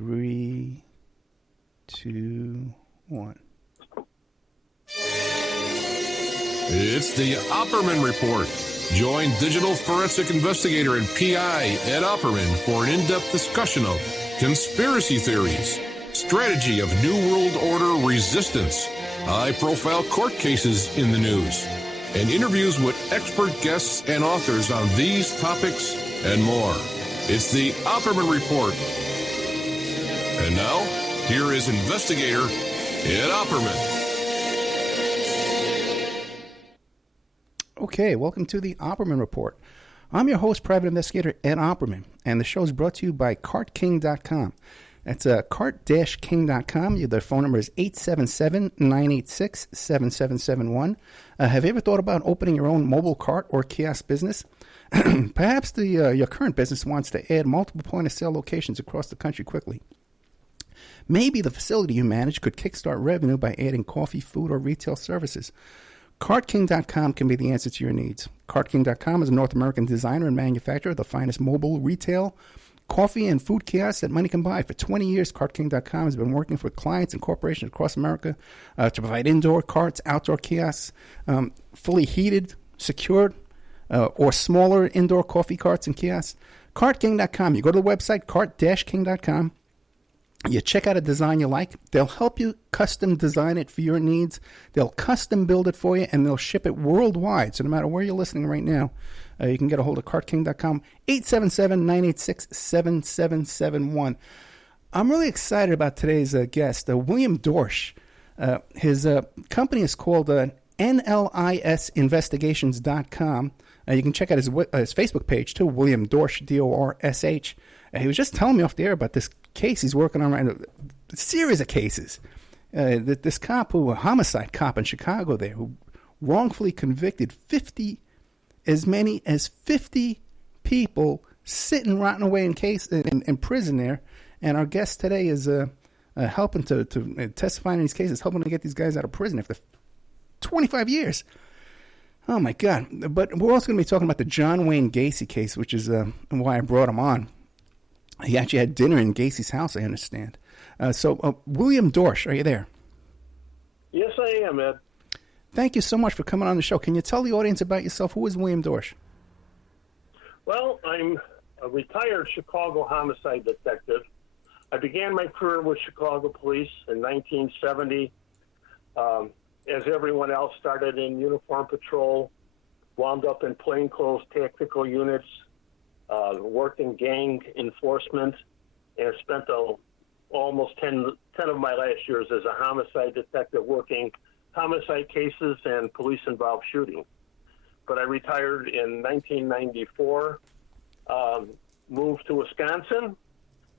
3, 2, 1. It's the Opperman Report. Join digital forensic investigator and PI Ed Opperman for an in-depth discussion of conspiracy theories, strategy of New World Order resistance, high-profile court cases in the news, and interviews with expert guests and authors on these topics and more. It's the Opperman Report. And now, here is investigator Ed Opperman. Okay, welcome to the Opperman Report. I'm your host, Private Investigator Ed Opperman, and the show is brought to you by CartKing.com. That's cart-king.com. Their phone number is 877-986-7771. Have you ever thought about opening your own mobile cart or kiosk business? Perhaps your current business wants to add multiple point-of-sale locations across the country quickly. Maybe the facility you manage could kickstart revenue by adding coffee, food, or retail services. CartKing.com can be the answer to your needs. CartKing.com is a North American designer and manufacturer of the finest mobile, retail, coffee, and food kiosks that money can buy. For 20 years, CartKing.com has been working for clients and corporations across America to provide indoor carts, outdoor kiosks, fully heated, secured, or smaller indoor coffee carts and kiosks. CartKing.com. You go to the website, cart-king.com. You check out a design you like. They'll help you custom design it for your needs. They'll custom build it for you, and they'll ship it worldwide. So no matter where you're listening right now, you can get a hold of CartKing.com, 877-986-7771. I'm really excited about today's guest, William Dorsch. His company is called NLISinvestigations.com. You can check out his Facebook page, too, William Dorsch, D-O-R-S-H. He was just telling me off the air about this case he's working on right now, a series of cases. This cop, a homicide cop in Chicago there, who wrongfully convicted as many as 50 people sitting rotting away in prison there. And our guest today is helping to testify in these cases, helping to get these guys out of prison after 25 years. Oh, my God. But we're also going to be talking about the John Wayne Gacey case, which is why I brought him on. He actually had dinner in Gacey's house, I understand. So, William Dorsch, are you there? Yes, I am, Ed. Thank you so much for coming on the show. Can you tell the audience about yourself? Who is William Dorsch? Well, I'm a retired Chicago homicide detective. I began my career with Chicago Police in 1970. As everyone else, started in uniform patrol, wound up in plainclothes tactical units, worked in gang enforcement, and spent almost 10 of my last years as a homicide detective working homicide cases and police-involved shooting. But I retired in 1994, moved to Wisconsin,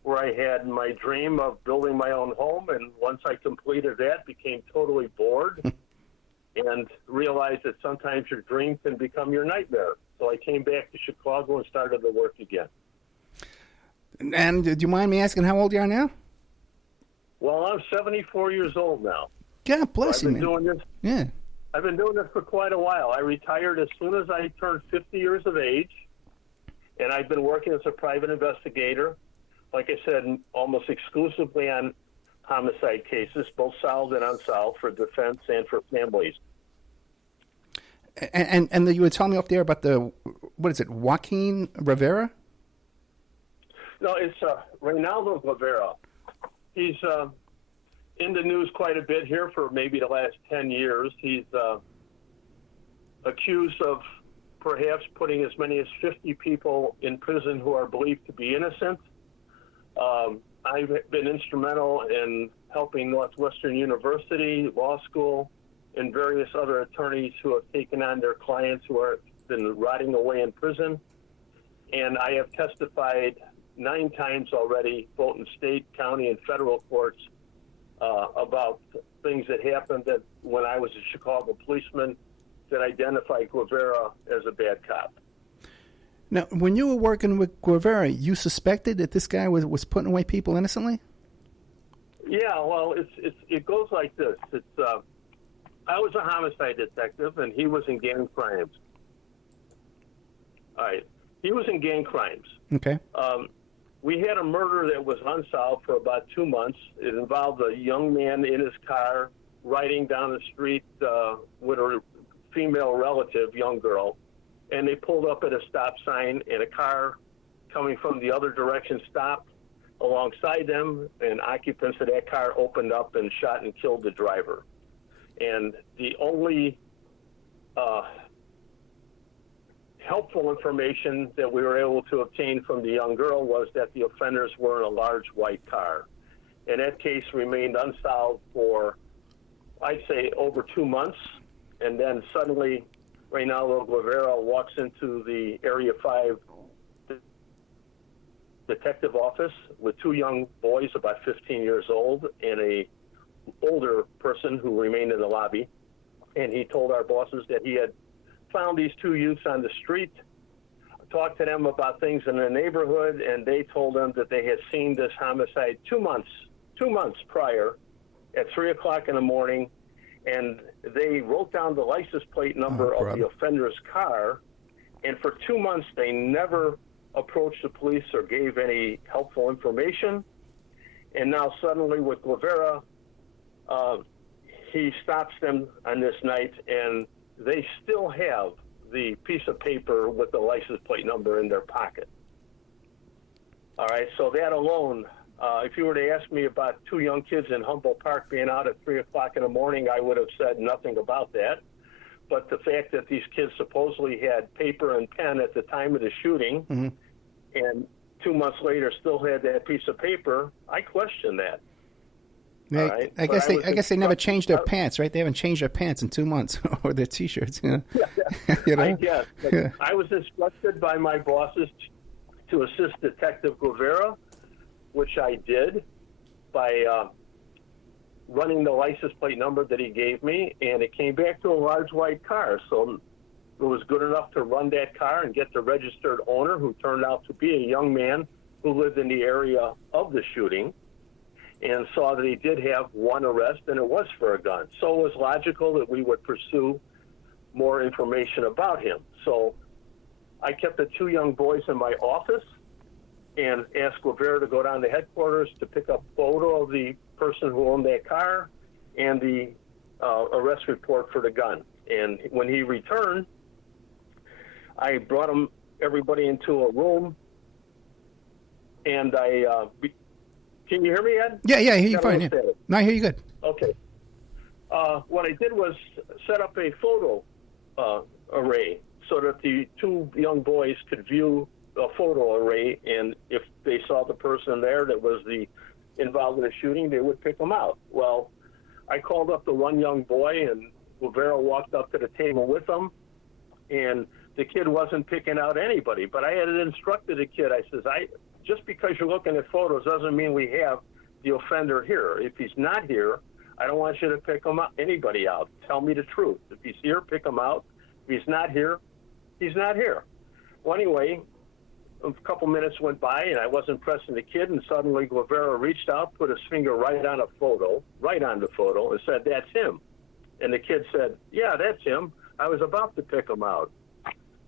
where I had my dream of building my own home, and once I completed that, became totally bored and realized that sometimes your dream can become your nightmare. So I came back to Chicago and started to work again. And do you mind me asking how old you are now? Well, I'm 74 years old now. God bless you, man. I've been doing this for quite a while. I retired as soon as I turned 50 years of age, and I've been working as a private investigator, like I said, almost exclusively on homicide cases, both solved and unsolved, for defense and for families. And you were telling me off there about Joaquin Rivera? No, it's Reynaldo Rivera. He's in the news quite a bit here for maybe the last 10 years. He's accused of perhaps putting as many as 50 people in prison who are believed to be innocent. I've been instrumental in helping Northwestern University Law School and various other attorneys who have taken on their clients who have been rotting away in prison. And I have testified 9 times already, both in state, county, and federal courts, about things that happened that when I was a Chicago policeman that identified Guevara as a bad cop. Now, when you were working with Guevara, you suspected that this guy was putting away people innocently? Yeah, well, it goes like this. I was a homicide detective, and he was in gang crimes. All right. He was in gang crimes. Okay. we had a murder that was unsolved for about 2 months. It involved a young man in his car riding down the street with a female relative, young girl, and they pulled up at a stop sign, and a car coming from the other direction stopped alongside them, and occupants of that car opened up and shot and killed the driver. And the only helpful information that we were able to obtain from the young girl was that the offenders were in a large white car. And that case remained unsolved for, I'd say, over 2 months. And then suddenly, Reynaldo Guevara walks into the Area 5 detective office with 2 young boys, about 15 years old, and a older person who remained in the lobby. And he told our bosses that he had found these 2 youths on the street, talked to them about things in the neighborhood, and they told him that they had seen this homicide 2 months prior at 3 o'clock in the morning, and they wrote down the license plate number of the offender's car, and for 2 months they never approached the police or gave any helpful information. And now suddenly with Guevara, he stops them on this night, and they still have the piece of paper with the license plate number in their pocket. All right, so that alone, if you were to ask me about 2 young kids in Humboldt Park being out at 3 o'clock in the morning, I would have said nothing about that. But the fact that these kids supposedly had paper and pen at the time of the shooting, and 2 months later still had that piece of paper, I question that. Yeah, right? I guess they never changed their pants, right? They haven't changed their pants in 2 months or their T-shirts. You know? You know? I guess. Yeah. I was instructed by my bosses to assist Detective Guevara, which I did by running the license plate number that he gave me, and it came back to a large white car. So it was good enough to run that car and get the registered owner, who turned out to be a young man who lived in the area of the shooting, and saw that he did have 1 arrest, and it was for a gun. So it was logical that we would pursue more information about him. So I kept the 2 young boys in my office and asked Guevara to go down to headquarters to pick up a photo of the person who owned that car and the arrest report for the gun. And when he returned, I brought everybody into a room, and can you hear me, Ed? Yeah, I hear you fine. Yeah. No, I hear you good. Okay. What I did was set up a photo array so that the 2 young boys could view a photo array, and if they saw the person there that was involved in the shooting, they would pick them out. Well, I called up the 1 young boy, and Guevara walked up to the table with him, and the kid wasn't picking out anybody. But I had instructed the kid, I says, just because you're looking at photos doesn't mean we have the offender here. If he's not here, I don't want you to pick anybody out. Tell me the truth. If he's here, pick him out. If he's not here, he's not here. Well, anyway, a couple minutes went by, and I wasn't pressing the kid, and suddenly Guevara reached out, put his finger right on the photo, and said, "That's him." And the kid said, "Yeah, that's him. I was about to pick him out."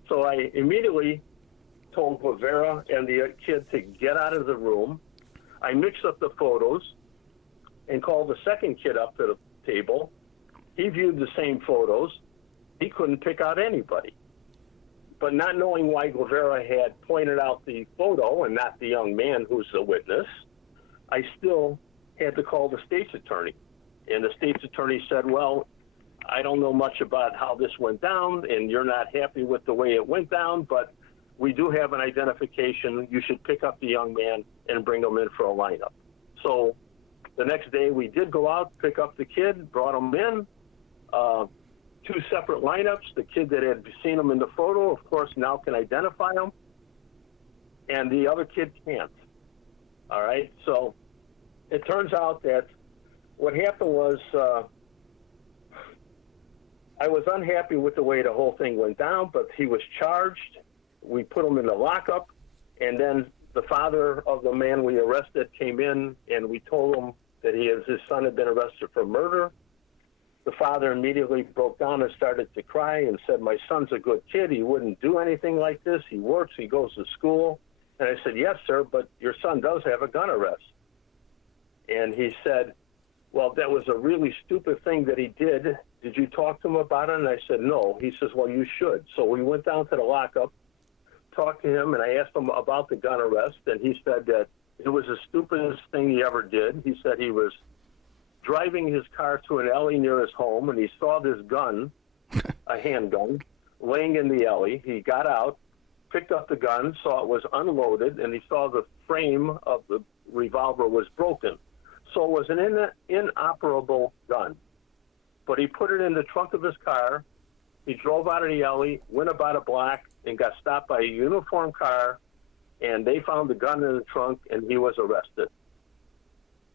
So I immediately told Guevara and the kid to get out of the room. I mixed up the photos and called the second kid up to the table. He viewed the same photos. He couldn't pick out anybody. But not knowing why Guevara had pointed out the photo and not the young man who's the witness, I still had to call the state's attorney. And the state's attorney said, "Well, I don't know much about how this went down, and you're not happy with the way it went down, but we do have an identification. You should pick up the young man and bring him in for a lineup." So the next day we did go out, pick up the kid, brought him in, 2 separate lineups. The kid that had seen him in the photo, of course, now can identify him, and the other kid can't. All right, so it turns out that what happened was I was unhappy with the way the whole thing went down, but he was charged. We put him in the lockup, and then the father of the man we arrested came in, and we told him that his son had been arrested for murder. The father immediately broke down and started to cry and said, "My son's a good kid. He wouldn't do anything like this. He works. He goes to school." And I said, yes, sir, but your son does have a gun arrest. And he said, well, that was a really stupid thing that he did. Did you talk to him about it? And I said, no. He says, well, you should. So we went down to the lockup, talked to him, and I asked him about the gun arrest, and he said that it was the stupidest thing he ever did. He said he was driving his car to an alley near his home, and he saw this gun, a handgun, laying in the alley. He got out, picked up the gun, saw it was unloaded, and he saw the frame of the revolver was broken. So it was an inoperable gun. But he put it in the trunk of his car. He drove out of the alley, went about a block, and got stopped by a uniformed car, and they found the gun in the trunk, and he was arrested.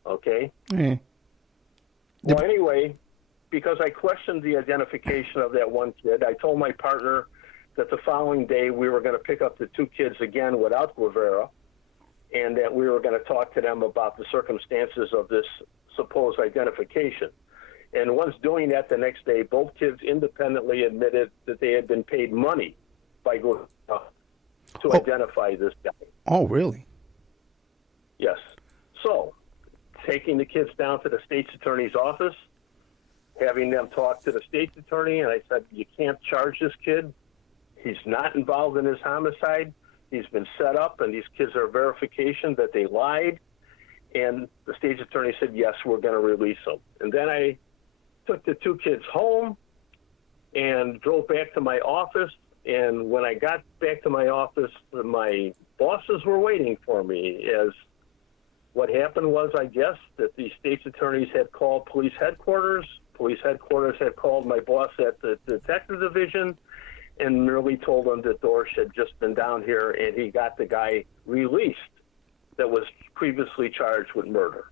Okay? Mm. Well, anyway, because I questioned the identification of that one kid, I told my partner that the following day we were going to pick up the two kids again without Guevara, and that we were going to talk to them about the circumstances of this supposed identification. And once doing that the next day, both kids independently admitted that they had been paid money by Guevara to identify this guy. Oh, really? Yes. So, taking the kids down to the state's attorney's office, having them talk to the state's attorney, and I said, you can't charge this kid. He's not involved in this homicide. He's been set up, and these kids are verification that they lied. And the state's attorney said, yes, we're going to release them. And then I took the two kids home and drove back to my office. And when I got back to my office, my bosses were waiting for me. As what happened was, I guess, that the state's attorneys had called police headquarters. Police headquarters had called my boss at the detective division and merely told them that Dorsch had just been down here and he got the guy released that was previously charged with murder.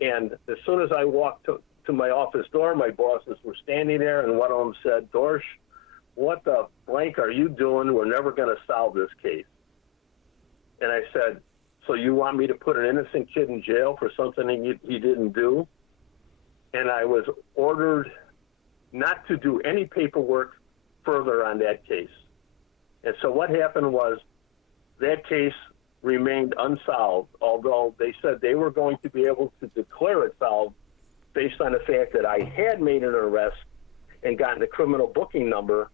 And as soon as I walked to my office door, my bosses were standing there, and one of them said, Dorsch, what the blank are you doing? We're never going to solve this case. And I said, so you want me to put an innocent kid in jail for something he didn't do? And I was ordered not to do any paperwork further on that case. And so what happened was that case remained unsolved, although they said they were going to be able to declare it solved based on the fact that I had made an arrest and gotten a criminal booking number,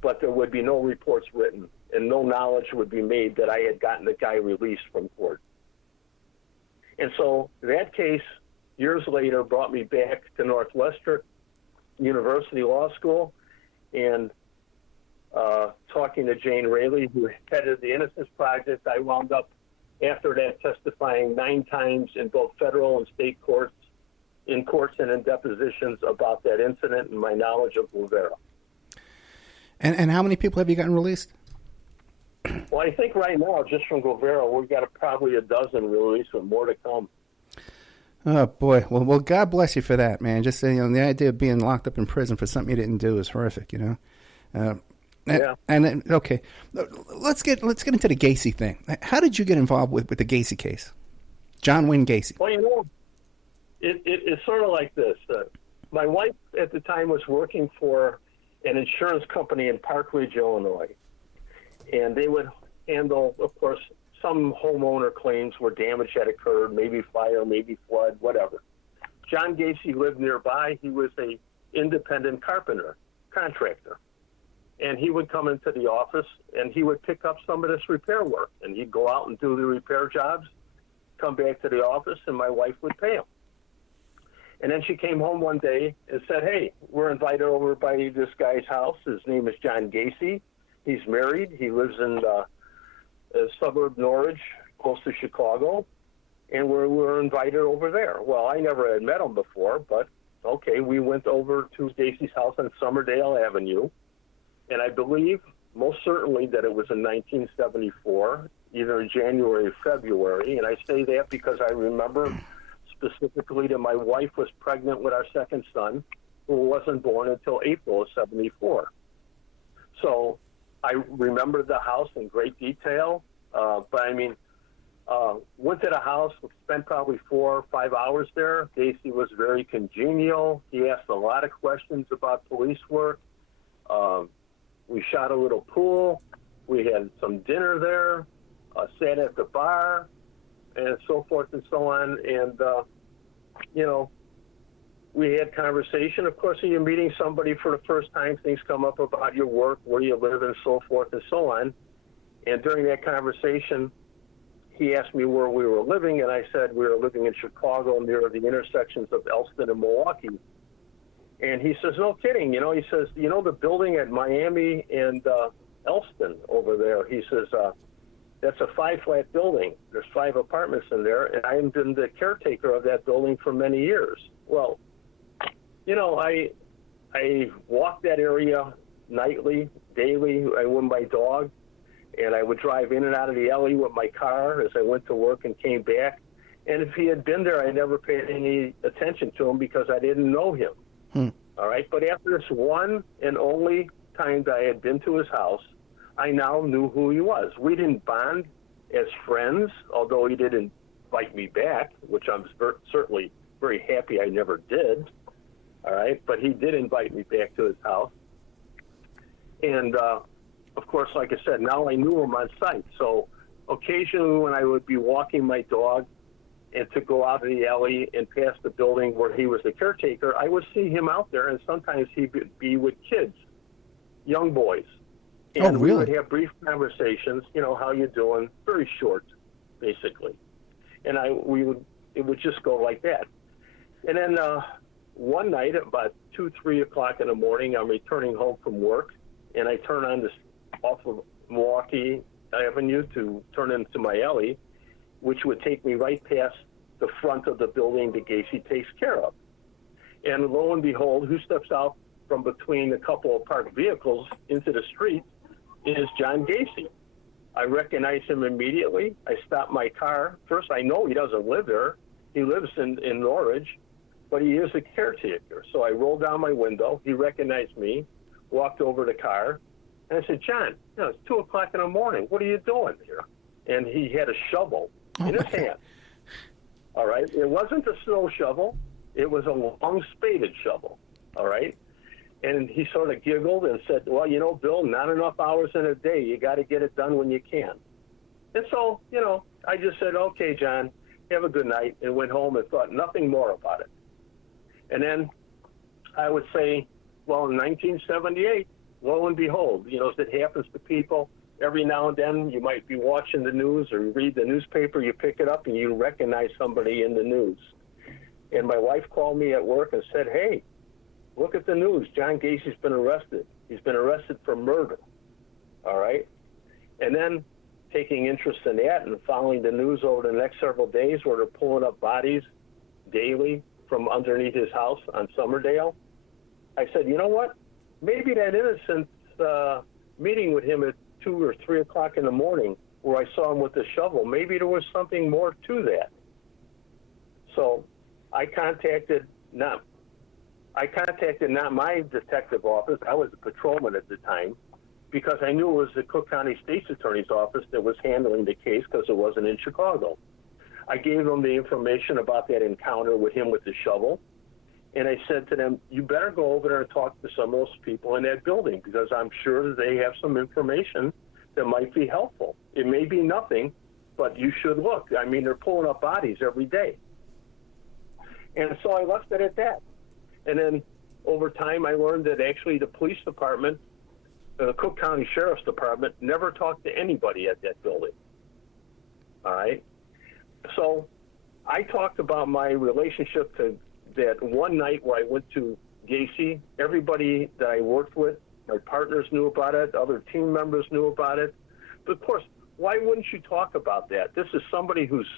but there would be no reports written and no knowledge would be made that I had gotten the guy released from court. And so that case, years later, brought me back to Northwestern University Law School, and talking to Jane Raley, who headed the Innocence Project, I wound up, after that, testifying 9 times in both federal and state courts, in courts and in depositions about that incident and my knowledge of Guevara. And how many people have you gotten released? Well, I think right now, just from Guevara, we've got probably a dozen released with more to come. Oh, boy. Well, God bless you for that, man. Just the idea of being locked up in prison for something you didn't do is horrific, Yeah. And then, okay, let's get into the Gacey thing. How did you get involved with the Gacey case? John Wayne Gacey. Well, it's sort of like this. My wife at the time was working for an insurance company in Park Ridge, Illinois, and they would handle, of course, some homeowner claims where damage had occurred, maybe fire, maybe flood, whatever. John Gacey lived nearby. He was a independent contractor. And he would come into the office, and he would pick up some of this repair work. And he'd go out and do the repair jobs, come back to the office, and my wife would pay him. And then she came home one day and said, hey, we're invited over by this guy's house. His name is John Gacey. He's married. He lives in a suburb Norwich, close to Chicago. And we're invited over there. Well, I never had met him before, but okay, we went over to Gacey's house on Summerdale Avenue. And I believe most certainly that it was in 1974, either in January or February. And I say that because I remember specifically that my wife was pregnant with our second son, who wasn't born until April of 74. So I remember the house in great detail. But I mean, went to the house, spent probably 4 or 5 hours there. Gacey was very congenial. He asked a lot of questions about police work. We shot a little pool. We had some dinner there. sat at the bar and so forth and so on. And, we had conversation. Of course, when you're meeting somebody for the first time, things come up about your work, where you live, and so forth and so on. And during that conversation, he asked me where we were living, and I said we were living in Chicago near the intersections of Elston and Milwaukee. And he says, no kidding. He says, the building at Miami and Elston over there, he says, that's a 5-flat building. There's 5 apartments in there, and I've been the caretaker of that building for many years. Well, I walked that area nightly, daily. I went my dog, and I would drive in and out of the alley with my car as I went to work and came back. And if he had been there, I never paid any attention to him because I didn't know him. All right? But after this one and only time that I had been to his house, I now knew who he was. We didn't bond as friends, although he did invite me back, which I'm certainly very happy I never did. All right? But he did invite me back to his house. And, of course, like I said, now I knew him on sight. So occasionally when I would be walking my dog and to go out of the alley and past the building where he was the caretaker, I would see him out there, and sometimes he'd be with kids, young boys. And we would have brief conversations, how you doing? Very short, basically. And it would just go like that. And then one night at about 2, 3 o'clock in the morning, I'm returning home from work, and I turn on this off of Milwaukee Avenue to turn into my alley, which would take me right past the front of the building that Gacey takes care of. And lo and behold, who steps out from between a couple of parked vehicles into the street is John Gacey. I recognize him immediately. I stop my car. First, I know he doesn't live there. He lives in Norridge, but he is a caretaker. So I rolled down my window. He recognized me, walked over the car, and I said, John, it's 2 o'clock in the morning. What are you doing here? And he had a shovel in his hand. All right? It wasn't a snow shovel. It was a long spaded shovel. All right? And he sort of giggled and said, well, Bill, not enough hours in a day. You got to get it done when you can. And so, I just said, okay, John, have a good night, and went home and thought nothing more about it. And then I would say, well, in 1978, lo and behold, as it happens to people, every now and then you might be watching the news or read the newspaper, you pick it up and you recognize somebody in the news. And my wife called me at work and said, hey, look at the news. John Gacey's been arrested. He's been arrested for murder. All right? And then taking interest in that and following the news over the next several days where they're pulling up bodies daily from underneath his house on Summerdale, I said, you know what? Maybe that innocent meeting with him at 2 or 3 o'clock in the morning where I saw him with the shovel, maybe there was something more to that. So I contacted not my detective office. I was a patrolman at the time because I knew it was the Cook County State's Attorney's Office that was handling the case because it wasn't in Chicago. I gave them the information about that encounter with him with the shovel, and I said to them, you better go over there and talk to some of those people in that building because I'm sure that they have some information that might be helpful. It may be nothing, but you should look. I mean, they're pulling up bodies every day. And so I left it at that. And then over time, I learned that actually the police department, the Cook County Sheriff's Department, never talked to anybody at that building. All right? So I talked about my relationship to that one night where I went to Gacey. Everybody that I worked with, my partners knew about it, other team members knew about it. But of course, why wouldn't you talk about that? This is somebody who's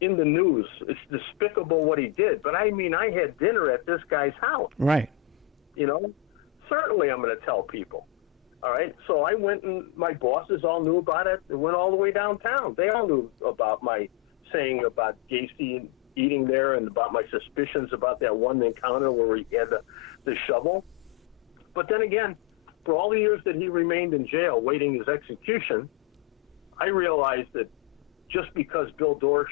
in the news. It's despicable what he did. But I mean, I had dinner at this guy's house. Right. Certainly I'm going to tell people. All right. So I went, and my bosses all knew about it. It went all the way downtown. They all knew about my saying about Gacey eating there and about my suspicions about that one encounter where he had the shovel. But then again, for all the years that he remained in jail waiting his execution, I realized that just because Bill Dorsch,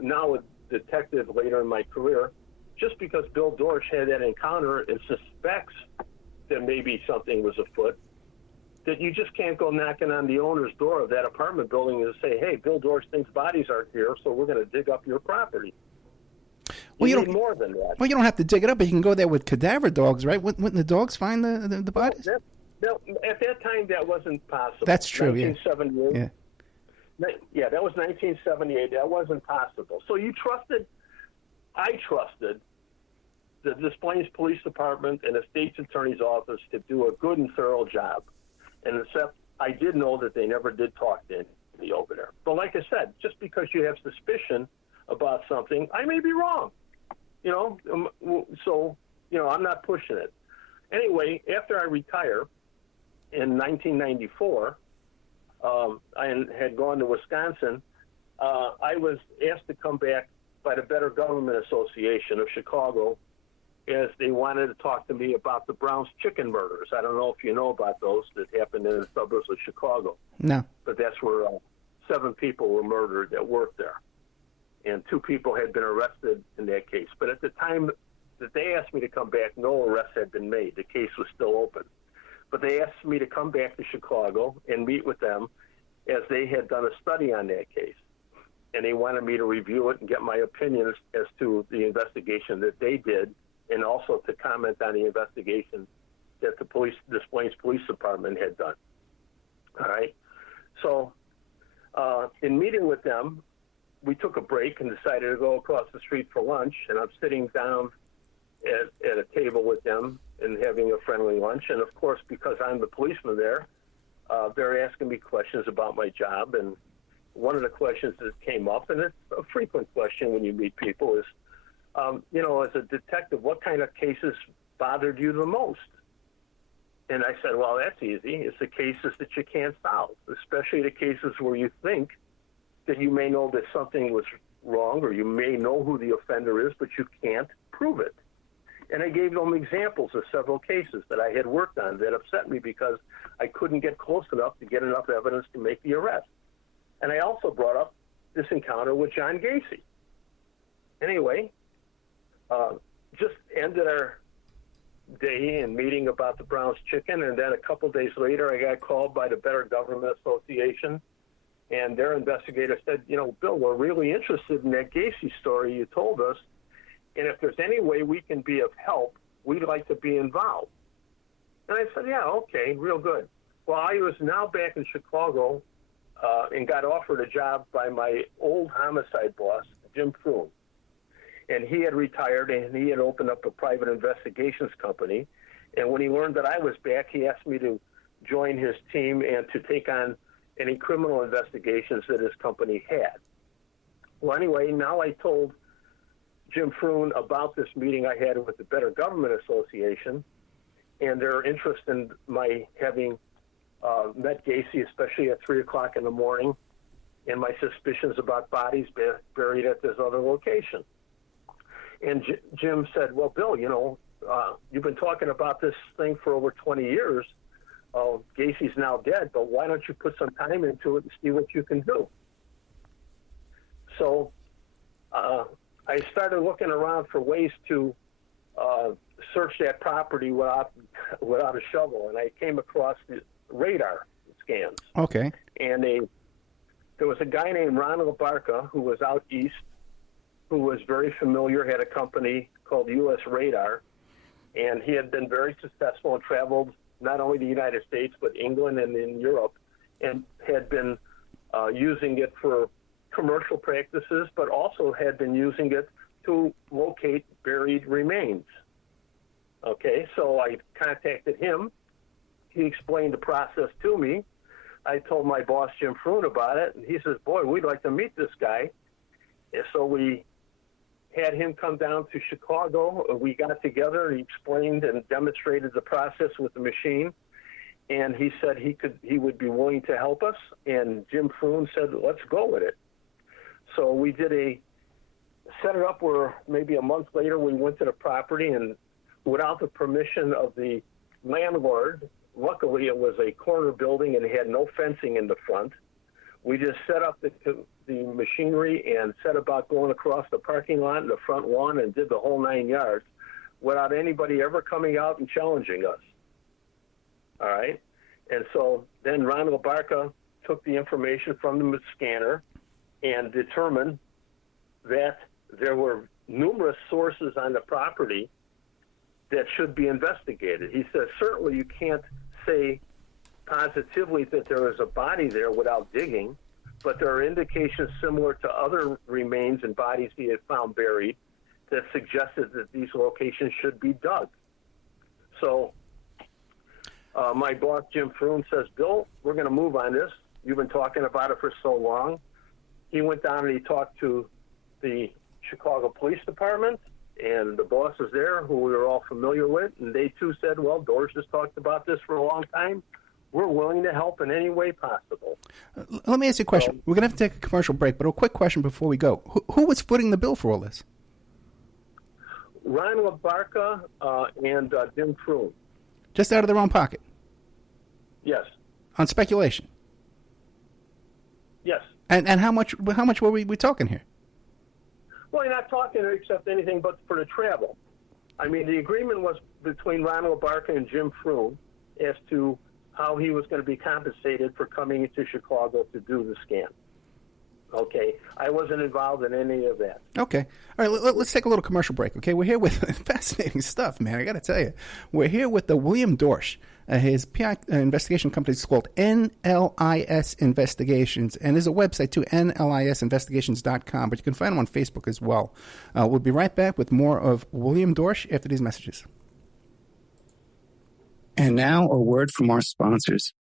now a detective later in my career, just because Bill Dorsch had that encounter and suspects that maybe something was afoot, that you just can't go knocking on the owner's door of that apartment building and say, hey, Bill Dorsch thinks bodies aren't here, so we're going to dig up your property. Well, you need don't more than that. Well, you don't have to dig it up. You can go there with cadaver dogs, right? Wouldn't the dogs find the bodies? No, at that time, that wasn't possible. That's true, 1978. Yeah. Yeah, that was 1978. That wasn't possible. So I trusted the Des Plaines Police Department and the state's attorney's office to do a good and thorough job. And except I did know that they never did talk to anybody over there. But like I said, just because you have suspicion about something, I may be wrong. So, I'm not pushing it. Anyway, after I retire in 1994, I had gone to Wisconsin. I was asked to come back by the Better Government Association of Chicago, as they wanted to talk to me about the Brown's chicken murders. I don't know if you know about those that happened in the suburbs of Chicago. No. But that's where 7 people were murdered that worked there. And 2 people had been arrested in that case. But at the time that they asked me to come back, no arrests had been made. The case was still open. But they asked me to come back to Chicago and meet with them, as they had done a study on that case. And they wanted me to review it and get my opinions as to the investigation that they did, and also to comment on the investigation that the Des Plaines Police Department had done. All right. So in meeting with them, we took a break and decided to go across the street for lunch, and I'm sitting down at a table with them and having a friendly lunch. And, of course, because I'm the policeman there, they're asking me questions about my job. And one of the questions that came up, and it's a frequent question when you meet people, is, as a detective, what kind of cases bothered you the most? And I said, well, that's easy. It's the cases that you can't solve, especially the cases where you think that you may know that something was wrong, or you may know who the offender is, but you can't prove it. And I gave them examples of several cases that I had worked on that upset me because I couldn't get close enough to get enough evidence to make the arrest. And I also brought up this encounter with John Gacey. Anyway, just ended our day and meeting about the Brown's chicken, and then a couple days later I got called by the Better Government Association, and their investigator said, Bill, we're really interested in that Gacey story you told us, and if there's any way we can be of help, we'd like to be involved. And I said, yeah, okay, real good. Well, I was now back in Chicago and got offered a job by my old homicide boss, Jim Froon. And he had retired, and he had opened up a private investigations company. And when he learned that I was back, he asked me to join his team and to take on any criminal investigations that his company had. Well, anyway, now I told Jim Froon about this meeting I had with the Better Government Association, and their interest in my having met Gacey, especially at 3 o'clock in the morning, and my suspicions about bodies buried at this other location. And Jim said, well, Bill, you've been talking about this thing for over 20 years. Gacey's now dead, but why don't you put some time into it and see what you can do? So I started looking around for ways to search that property without a shovel, and I came across the radar scans. Okay. And there was a guy named Ronald Barca who was out east, who was very familiar, had a company called U.S. Radar, and he had been very successful and traveled not only the United States, but England and in Europe, and had been using it for commercial practices, but also had been using it to locate buried remains. Okay, so I contacted him. He explained the process to me. I told my boss, Jim Froon, about it, and he says, boy, we'd like to meet this guy. And so we had him come down to Chicago. We got together, and he explained and demonstrated the process with the machine. And he said he would be willing to help us. And Jim Froon said, let's go with it. So we set it up where maybe a month later we went to the property, and without the permission of the landlord, luckily it was a corner building and it had no fencing in the front. We just set up the machinery and set about going across the parking lot and the front lawn and did the whole 9 yards without anybody ever coming out and challenging us. All right? And so then Ronald Barca took the information from the scanner and determined that there were numerous sources on the property that should be investigated. He says, certainly you can't say positively that there is a body there without digging, but there are indications similar to other remains and bodies he had found buried that suggested that these locations should be dug. So my boss, Jim Froon, says, Bill, we're going to move on this. You've been talking about it for so long. He went down and he talked to the Chicago Police Department, and the bosses there, who we were all familiar with, and they too said, well, Dorsch has talked about this for a long time. We're willing to help in any way possible. Let me ask you a question. We're going to have to take a commercial break, but a quick question before we go. Who was footing the bill for all this? Ron LaBarca and Jim Froon. Just out of their own pocket? Yes. On speculation? Yes. And how much were we talking here? Well, you're not talking except anything but for the travel. I mean, the agreement was between Ron LaBarca and Jim Froon as to how he was going to be compensated for coming into Chicago to do the scan. Okay, I wasn't involved in any of that. Okay. All right, let's take a little commercial break, okay? We're here with fascinating stuff, man. I got to tell you. We're here with the William Dorsch. His PI investigation company is called NLIS Investigations, and there's a website, too, nlisinvestigations.com, but you can find him on Facebook as well. We'll be right back with more of William Dorsch after these messages. And now a word from our sponsors.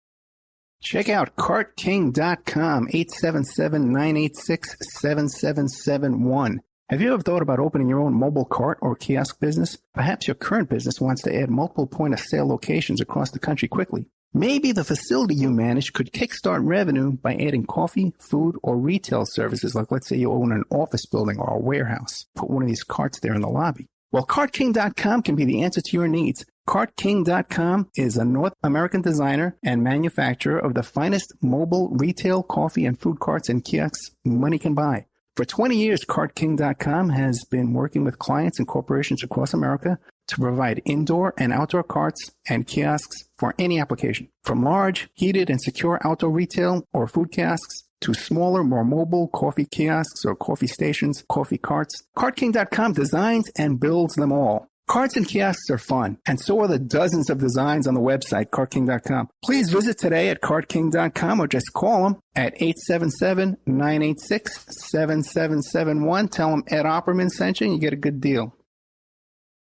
Check out CartKing.com, 877-986-7771. Have you ever thought about opening your own mobile cart or kiosk business? Perhaps your current business wants to add multiple point-of-sale locations across the country quickly. Maybe the facility you manage could kickstart revenue by adding coffee, food, or retail services, like let's say you own an office building or a warehouse. Put one of these carts there in the lobby. Well, CartKing.com can be the answer to your needs. CartKing.com is a North American designer and manufacturer of the finest mobile retail coffee and food carts and kiosks money can buy. For 20 years, CartKing.com has been working with clients and corporations across America to provide indoor and outdoor carts and kiosks for any application. From large, heated, and secure outdoor retail or food kiosks to smaller, more mobile coffee kiosks or coffee stations, coffee carts, CartKing.com designs and builds them all. Carts and kiosks are fun, and so are the dozens of designs on the website, CartKing.com. Please visit today at CartKing.com or just call them at 877-986-7771. Tell them Ed Opperman sent you and you get a good deal.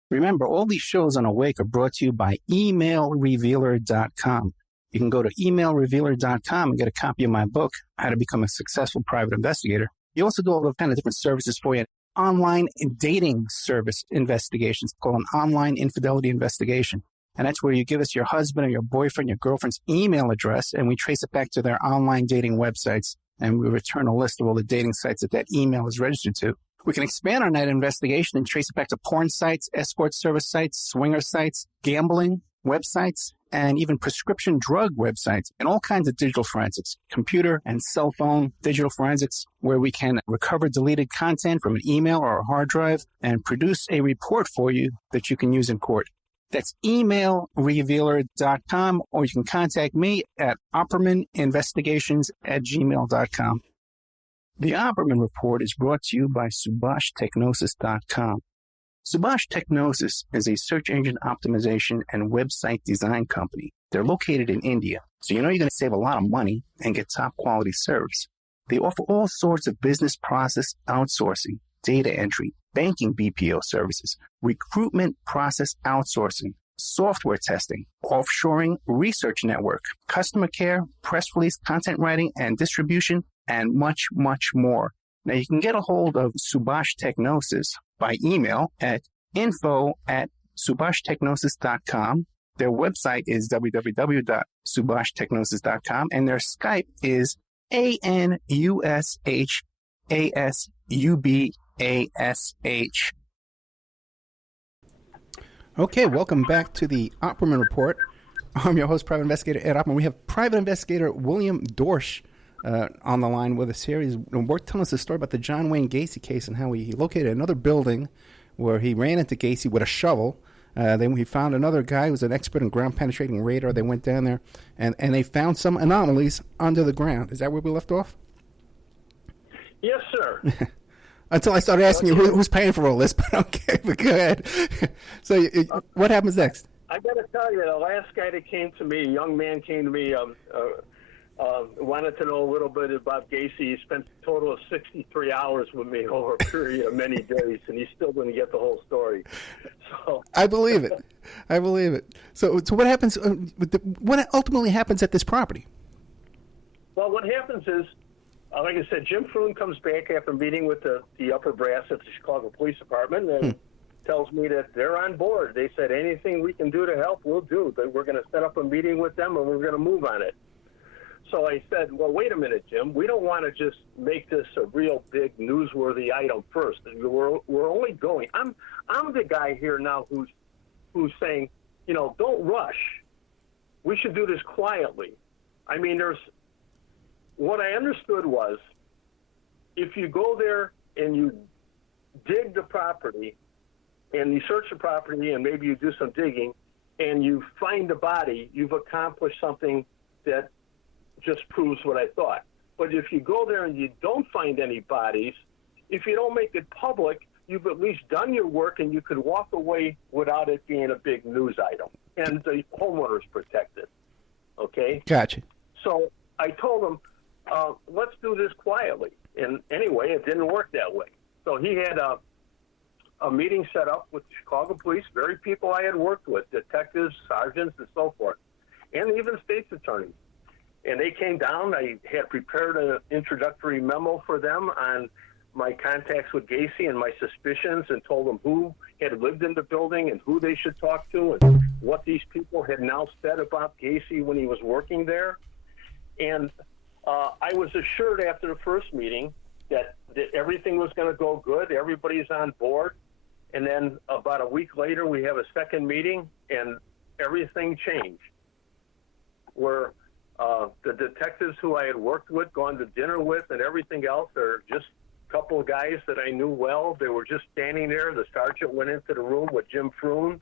Remember, all these shows on Awake are brought to you by emailrevealer.com. You can go to emailrevealer.com and get a copy of my book, How to Become a Successful Private Investigator. You also do all the kind of different services for you. Online dating service investigations called an online infidelity investigation. And that's where you give us your husband or your boyfriend, your girlfriend's email address, and we trace it back to their online dating websites, and we return a list of all the dating sites that email is registered to. We can expand on that investigation and trace it back to porn sites, escort service sites, swinger sites, gambling websites, and even prescription drug websites, and all kinds of digital forensics, computer and cell phone digital forensics, where we can recover deleted content from an email or a hard drive and produce a report for you that you can use in court. That's emailrevealer.com, or you can contact me at oppermaninvestigations@gmail.com. The Opperman Report is brought to you by SubhashTechnosis.com. Subash Technosis is a search engine optimization and website design company. They're located in India, so you know you're going to save a lot of money and get top quality service. They offer all sorts of business process outsourcing, data entry, banking BPO services, recruitment process outsourcing, software testing, offshoring, research network, customer care, press release, content writing and distribution, and much, much more. Now, you can get a hold of Subash Technosis by email at info@subashtechnosis.com. Their website is www.subashtechnosis.com, and their Skype is ANUSHASUBASH. Okay, welcome back to the Opperman Report. I'm your host, Private Investigator Ed Opperman. We have Private Investigator William Dorsch on the line with us here. He's telling us a story about the John Wayne Gacey case and how he located another building where he ran into Gacey with a shovel Then we found another guy who was an expert in ground penetrating radar. They went down there, and they found some anomalies under the ground. Is that where we left off? Yes, sir. Until I started asking you who's paying for all this, but okay, but go ahead. So what happens next? I got to tell you, the last guy that came to me, a young man came to me, wanted to know a little bit about Gacey. He spent a total of 63 hours with me over a period of many days, and he still didn't get the whole story. So I believe it. I believe it. So what happens? What ultimately happens at this property? Well, what happens is, like I said, Jim Froon comes back after meeting with the upper brass at the Chicago Police Department and tells me that they're on board. They said anything we can do to help, we'll do. That we're going to set up a meeting with them and we're going to move on it. So I said, well, wait a minute, Jim. We don't want to just make this a real big newsworthy item first. We're only going. I'm the guy here now who's saying, don't rush. We should do this quietly. I mean, what I understood was if you go there and you dig the property and you search the property and maybe you do some digging and you find the body, you've accomplished something that just proves what I thought. But if you go there and you don't find any bodies, if you don't make it public, you've at least done your work and you could walk away without it being a big news item. And the homeowner's protected. Okay? Gotcha. So I told him, let's do this quietly. And anyway, it didn't work that way. So he had a meeting set up with the Chicago police, very people I had worked with, detectives, sergeants, and so forth, and even state's attorneys. And they came down. I had prepared an introductory memo for them on my contacts with Gacey and my suspicions, and told them who had lived in the building and who they should talk to and what these people had now said about Gacey when he was working there. And I was assured after the first meeting that everything was going to go good. Everybody's on board. And then about a week later, we have a second meeting, and everything changed. Where the detectives who I had worked with, gone to dinner with, and everything else are just a couple of guys that I knew well. They were just standing there. The sergeant went into the room with Jim Froon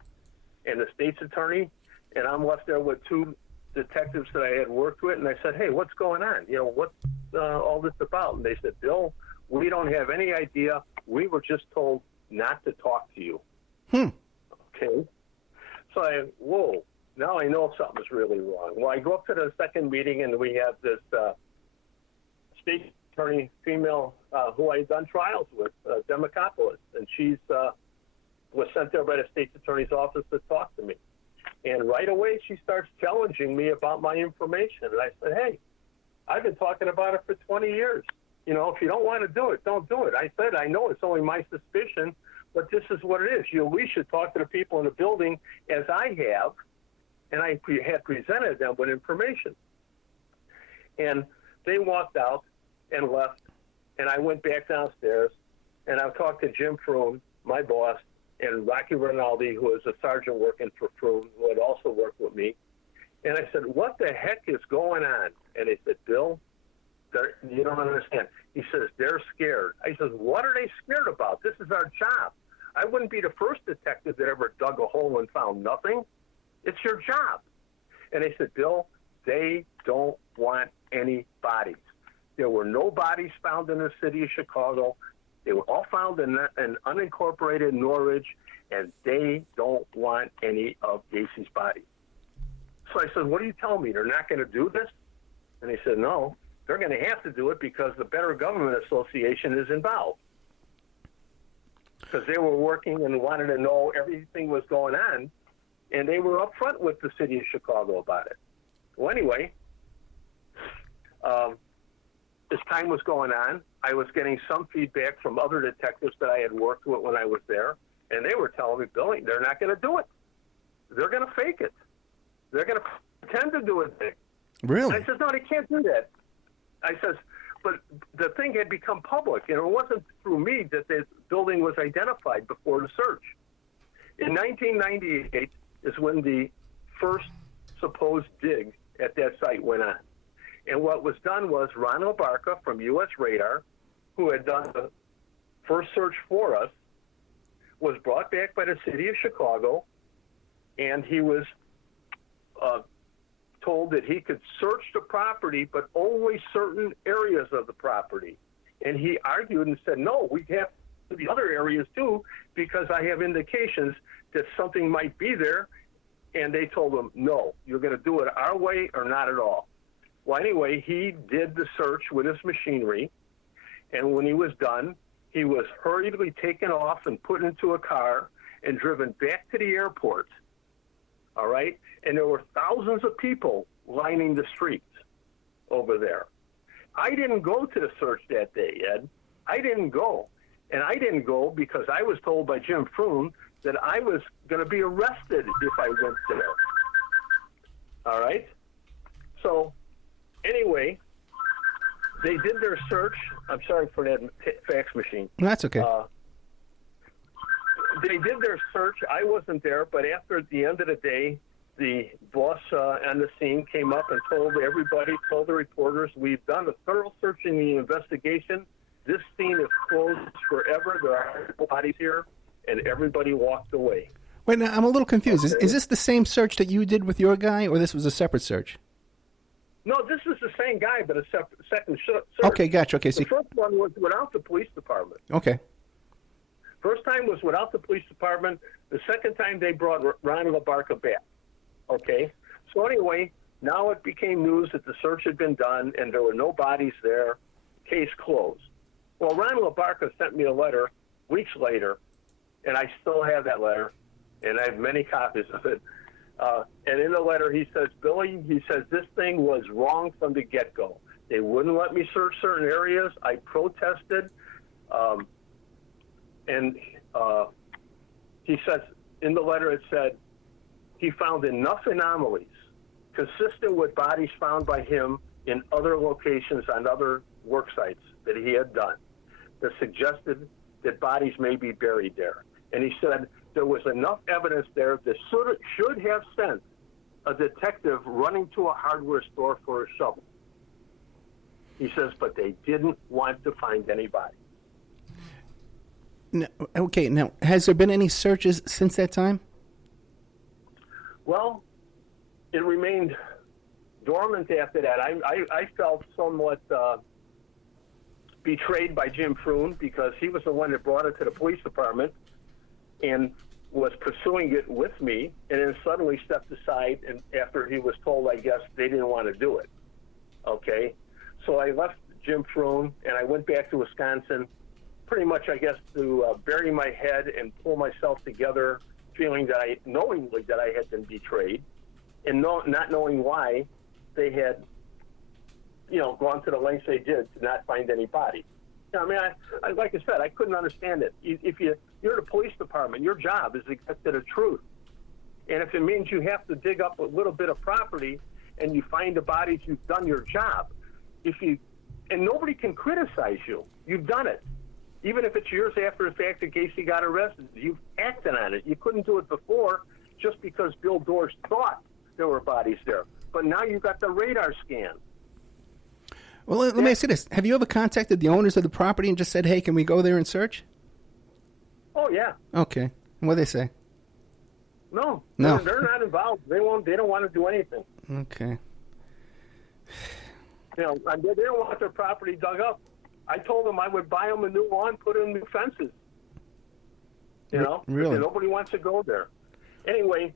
and the state's attorney, and I'm left there with two detectives that I had worked with, and I said, hey, what's going on? What's all this about? And they said, Bill, we don't have any idea. We were just told not to talk to you. Okay. So whoa. Now I know something's really wrong. Well, I go up to the second meeting, and we have this state attorney, female, who I had done trials with, Demacopoulos, and she's was sent there by the state's attorney's office to talk to me. And right away, she starts challenging me about my information. And I said, hey, I've been talking about it for 20 years. If you don't want to do it, don't do it. I said, I know it's only my suspicion, but this is what it is. You at least should talk to the people in the building, as I have. And I had presented them with information. And they walked out and left, and I went back downstairs, and I talked to Jim Froon, my boss, and Rocky Rinaldi, who was a sergeant working for Froon, who had also worked with me. And I said, what the heck is going on? And they said, Bill, you don't understand. He says, they're scared. I said, what are they scared about? This is our job. I wouldn't be the first detective that ever dug a hole and found nothing. It's your job. And they said, Bill, they don't want any bodies. There were no bodies found in the city of Chicago. They were all found in unincorporated Norridge, and they don't want any of Gacey's bodies. So I said, what do you tell me? They're not going to do this? And they said, no, they're going to have to do it because the Better Government Association is involved. Because they were working and wanted to know everything was going on, and they were upfront with the city of Chicago about it. Well, anyway, as time was going on, I was getting some feedback from other detectives that I had worked with when I was there, and they were telling me, Billy, they're not going to do it. They're going to fake it. They're going to pretend to do it. Really? And I said, no, they can't do that. I says, but the thing had become public, and it wasn't through me that the building was identified before the search. In 1998 is when the first supposed dig at that site went on. And what was done was Ronald Barca from U.S. Radar, who had done the first search for us, was brought back by the city of Chicago and he was told that he could search the property, but only certain areas of the property. And he argued and said, no, we have the other areas too, because I have indications that something might be there. And they told him, no, you're going to do it our way or not at all. Well, anyway, he did the search with his machinery. And when he was done, he was hurriedly taken off and put into a car and driven back to the airport. All right? And there were thousands of people lining the streets over there. I didn't go to the search that day, Ed. I didn't go. And I didn't go because I was told by Jim Froon that I was going to be arrested if I went there. All right? So, anyway, they did their search. I'm sorry for that fax machine. That's okay. They did their search. I wasn't there, but after the end of the day, the boss on the scene came up and told everybody, told the reporters, we've done a thorough search in the investigation. This scene is closed forever. There are no bodies here, and everybody walked away. Wait, now I'm a little confused. Okay. Is this the same search that you did with your guy, or this was a separate search? No, this is the same guy, but a second search. Okay, gotcha. Okay, the first one was without the police department. Okay. First time was without the police department. The second time they brought Ron LaBarca back. Okay. So anyway, now it became news that the search had been done and there were no bodies there. Case closed. Well, Ron LaBarca sent me a letter weeks later, and I still have that letter, and I have many copies of it. And in the letter, he says, Billy, he says, this thing was wrong from the get-go. They wouldn't let me search certain areas. I protested. And he says, in the letter, it said, he found enough anomalies consistent with bodies found by him in other locations on other work sites that he had done that suggested that bodies may be buried there. And he said there was enough evidence there that should have sent a detective running to a hardware store for a shovel. He says, but they didn't want to find anybody. No, okay, now, has there been any searches since that time? Well, it remained dormant after that. I felt somewhat betrayed by Jim Froon because he was the one that brought it to the police department and was pursuing it with me, and then suddenly stepped aside and after he was told, I guess, they didn't want to do it. Okay? So I left Jim Froon, and I went back to Wisconsin pretty much, I guess, to bury my head and pull myself together, feeling that knowingly that I had been betrayed, and not knowing why they had, gone to the lengths they did to not find any body. I mean, I like I said, I couldn't understand it. If you're the police department, your job is to get to the truth. And if it means you have to dig up a little bit of property and you find the bodies, you've done your job. And nobody can criticize you. You've done it. Even if it's years after the fact that Gacey got arrested, you've acted on it. You couldn't do it before just because Bill Dorsch thought there were bodies there. But now you've got the radar scan. Well, let me ask you this. Have you ever contacted the owners of the property and just said, hey, can we go there and search? Oh, yeah. Okay. And what do they say? No. No. They're not involved. They don't want to do anything. Okay. They don't want their property dug up. I told them I would buy them a new lawn, put in new fences. Really? And nobody wants to go there. Anyway,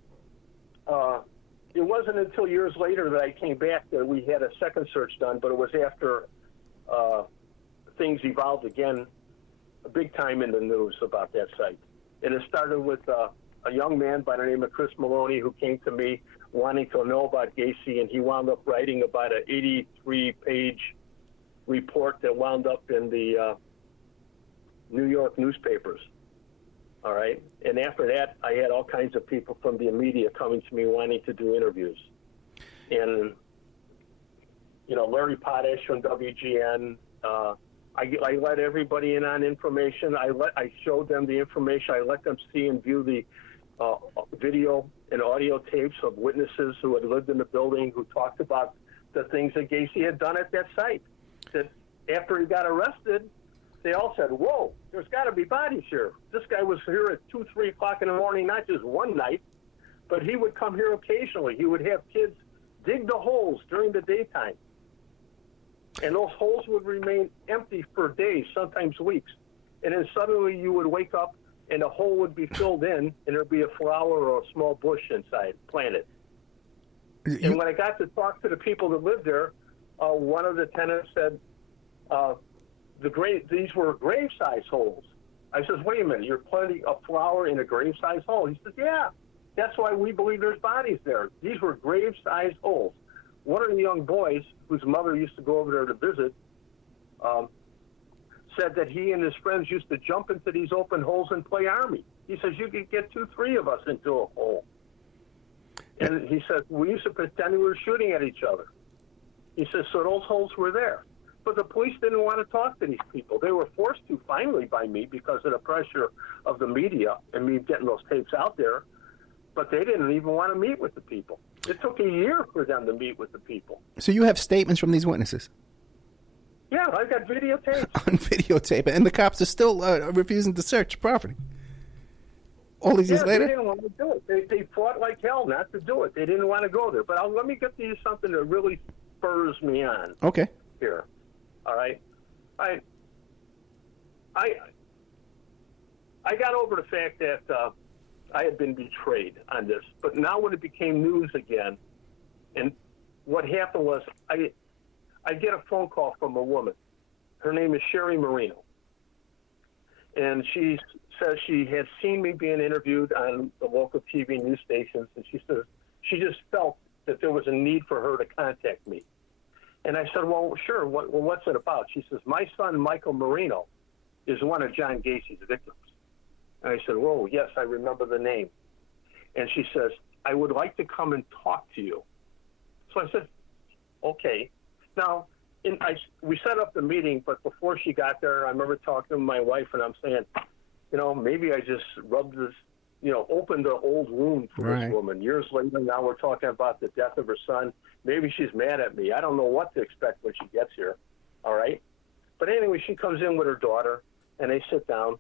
it wasn't until years later that I came back that we had a second search done, but it was after things evolved again big time in the news about that site. And it started with a young man by the name of Chris Maloney who came to me wanting to know about Gacey, and he wound up writing about an 83-page report that wound up in the New York newspapers. All right. And after that, I had all kinds of people from the media coming to me wanting to do interviews. And, Larry Potash from WGN, I let everybody in on information. I showed them the information. I let them see and view the video and audio tapes of witnesses who had lived in the building who talked about the things that Gacey had done at that site. That after he got arrested, they all said, whoa, there's got to be bodies here. This guy was here at 2, 3 o'clock in the morning, not just one night, But he would come here occasionally. He would have kids dig the holes during the daytime. And those holes would remain empty for days, sometimes weeks. And then suddenly you would wake up and the hole would be filled in and there'd be a flower or a small bush inside planted. And when I got to talk to the people that lived there, one of the tenants said, these were grave-size holes. I says, wait a minute, you're planting a flower in a grave-size hole? He says, yeah, that's why we believe there's bodies there. These were grave-size holes. One of the young boys, whose mother used to go over there to visit, said that he and his friends used to jump into these open holes and play army. He says, you could get 2-3 of us into a hole. And he said, we used to pretend we were shooting at each other. He says, so those holes were there. But the police didn't want to talk to these people. They were forced to finally by me because of the pressure of the media and me getting those tapes out there. But they didn't even want to meet with the people. It took a year for them to meet with the people. So you have statements from these witnesses? Yeah, I got videotapes. On videotape. And the cops are still refusing to search property. All these years later? They didn't want to do it. They fought like hell not to do it. They didn't want to go there. But let me get to you something that really spurs me on. Okay. Here. All right. I got over the fact that I had been betrayed on this, but now when it became news again, and what happened was I get a phone call from a woman. Her name is Sherry Marino, and she says she had seen me being interviewed on the local TV news stations, and she says she just felt that there was a need for her to contact me. And I said, well, sure, what's it about? She says, my son, Michael Marino, is one of John Gacey's victims. And I said, whoa, yes, I remember the name. And she says, I would like to come and talk to you. So I said, okay. Now, we set up the meeting, but before she got there, I remember talking to my wife, and I'm saying, maybe I just rubbed this, opened the old wound for this woman. Years later, now we're talking about the death of her son. Maybe she's mad at me. I don't know what to expect when she gets here, all right? But anyway, she comes in with her daughter, and they sit down,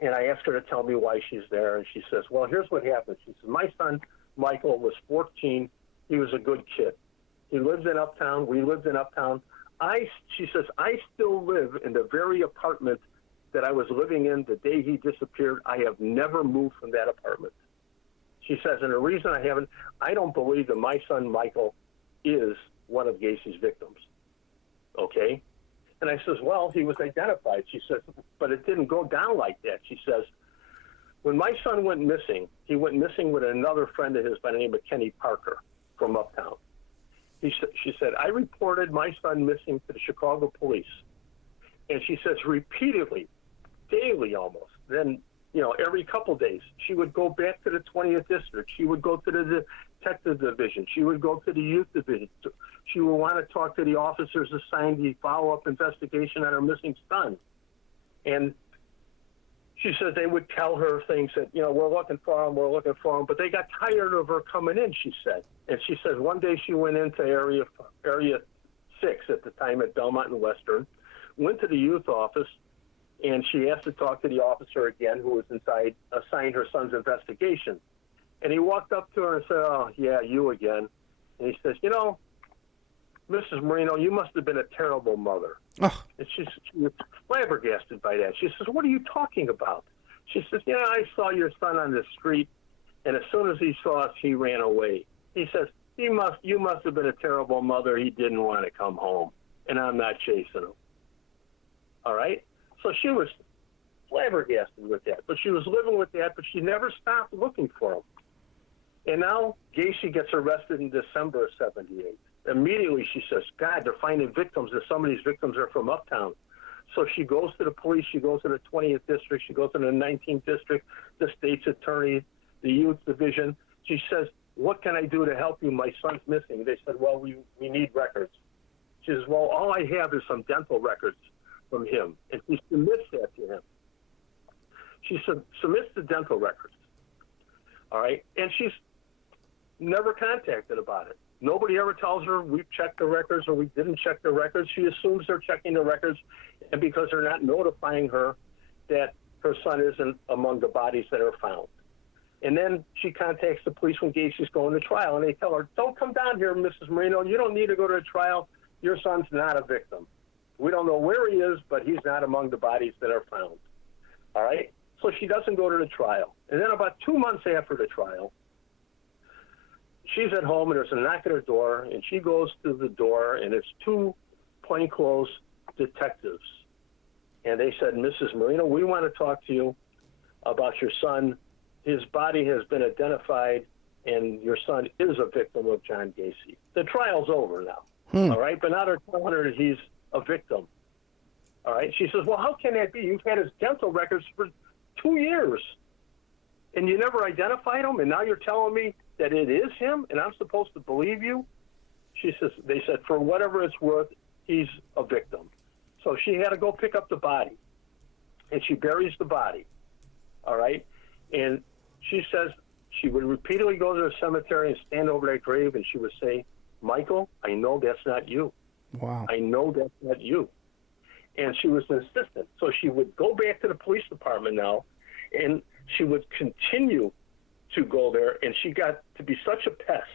and I ask her to tell me why she's there, and she says, well, here's what happened. She says, my son, Michael, was 14. He was a good kid. He lives in Uptown. We lived in Uptown. She says, I still live in the very apartment that I was living in the day he disappeared. I have never moved from that apartment. She says, and the reason I don't believe that my son, Michael, is one of Gacey's victims. Okay? And I says, well, he was identified. She says, but it didn't go down like that. She says, when my son went missing, he went missing with another friend of his by the name of Kenny Parker from Uptown. She said, I reported my son missing to the Chicago police. And she says repeatedly, daily almost, then, every couple days, she would go back to the 20th District. She would go to the Detective Division. She would go to the Youth Division. She would want to talk to the officers assigned the follow-up investigation on her missing son. And she said they would tell her things that, we're looking for him, but they got tired of her coming in, she said. And she said one day she went into Area 6 at the time at Belmont and Western, went to the youth office, and she asked to talk to the officer again who was assigned her son's investigation. And he walked up to her and said, oh, yeah, you again. And he says, Mrs. Marino, you must have been a terrible mother. Oh. And she was flabbergasted by that. She says, what are you talking about? She says, I saw your son on the street, and as soon as he saw us, he ran away. He says, you must have been a terrible mother. He didn't want to come home, and I'm not chasing him. All right? So she was flabbergasted with that. But she was living with that, but she never stopped looking for him. And now Gacey gets arrested in December of 78. Immediately she says, God, they're finding victims, and some of these victims are from Uptown. So she goes to the police, she goes to the 20th District, she goes to the 19th District, the state's attorney, the youth division. She says, what can I do to help you? My son's missing. They said, well, we need records. She says, well, all I have is some dental records from him. And she submits that to him. She submits the dental records. All right? And she's never contacted about it. Nobody ever tells her we've checked the records or we didn't check the records. She assumes they're checking the records, and because they're not notifying her that her son isn't among the bodies that are found. And then she contacts the police when Gacey's going to trial, and they tell her, don't come down here, Mrs. Marino. You don't need to go to a trial. Your son's not a victim. We don't know where he is, but he's not among the bodies that are found. All right? So she doesn't go to the trial. And then about 2 months after the trial, she's at home, and there's a knock at her door, and she goes to the door, and it's two plainclothes detectives. And they said, Mrs. Marino, we want to talk to you about your son. His body has been identified, and your son is a victim of John Gacey. The trial's over now, all right? But now they're telling her that he's a victim, all right? She says, well, how can that be? You've had his dental records for 2 years, and you never identified him, and now you're telling me that it is him, and I'm supposed to believe you? She says, they said, for whatever it's worth, he's a victim. So she had to go pick up the body, and she buries the body, all right? And she says she would repeatedly go to the cemetery and stand over that grave, and she would say, Michael, I know that's not you. Wow. I know that's not you. And she was insistent. So she would go back to the police department now, and she would continue to go there, and she got to be such a pest.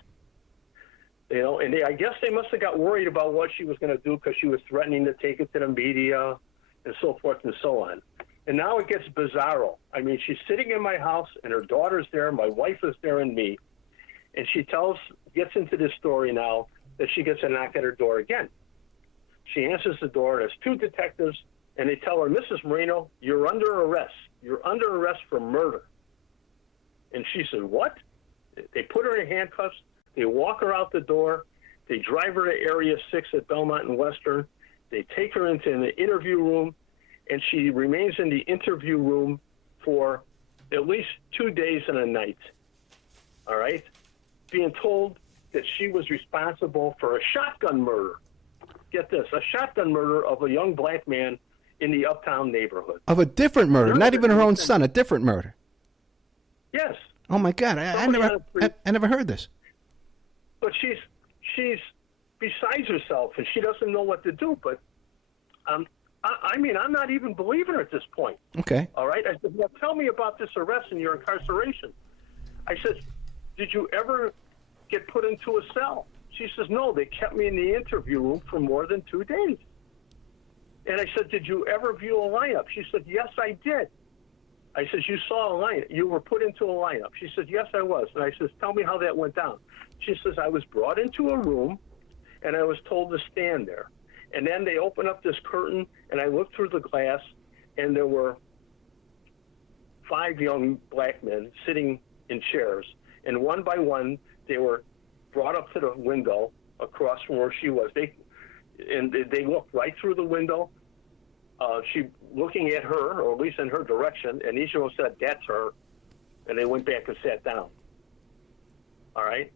You know, and I guess they must have got worried about what she was going to do because she was threatening to take it to the media and so forth and so on. And now it gets bizarro. I mean, she's sitting in my house, and her daughter's there, my wife is there, and me. And she gets into this story now that she gets a knock at her door again. She answers the door, and there's two detectives, and they tell her, Mrs. Marino, you're under arrest. You're under arrest for murder. And she said, what? They put her in handcuffs. They walk her out the door. They drive her to Area 6 at Belmont and Western. They take her into an interview room, and she remains in the interview room for at least 2 days and a night, all right, being told that she was responsible for a shotgun murder. Get this, a shotgun murder of a young black man in the Uptown neighborhood. Of a different murder, not even her own son, a different murder. Yes. Oh, my God, I never heard this. But she's besides herself, and she doesn't know what to do, but I mean, I'm not even believing her at this point. Okay. All right? I said, well, tell me about this arrest and your incarceration. I said, did you ever get put into a cell? She says, no, they kept me in the interview room for more than 2 days. And I said, did you ever view a lineup? She said, yes, I did. I said, you saw a lineup. You were put into a lineup. She said, yes, I was. And I said, tell me how that went down. She says, I was brought into a room, and I was told to stand there. And then they opened up this curtain, and I looked through the glass, and there were 5 young black men sitting in chairs. And one by one, they were brought up to the window across from where she was. They looked right through the window. She looking at her, or at least in her direction, and each of them said, that's her. And they went back and sat down. All right?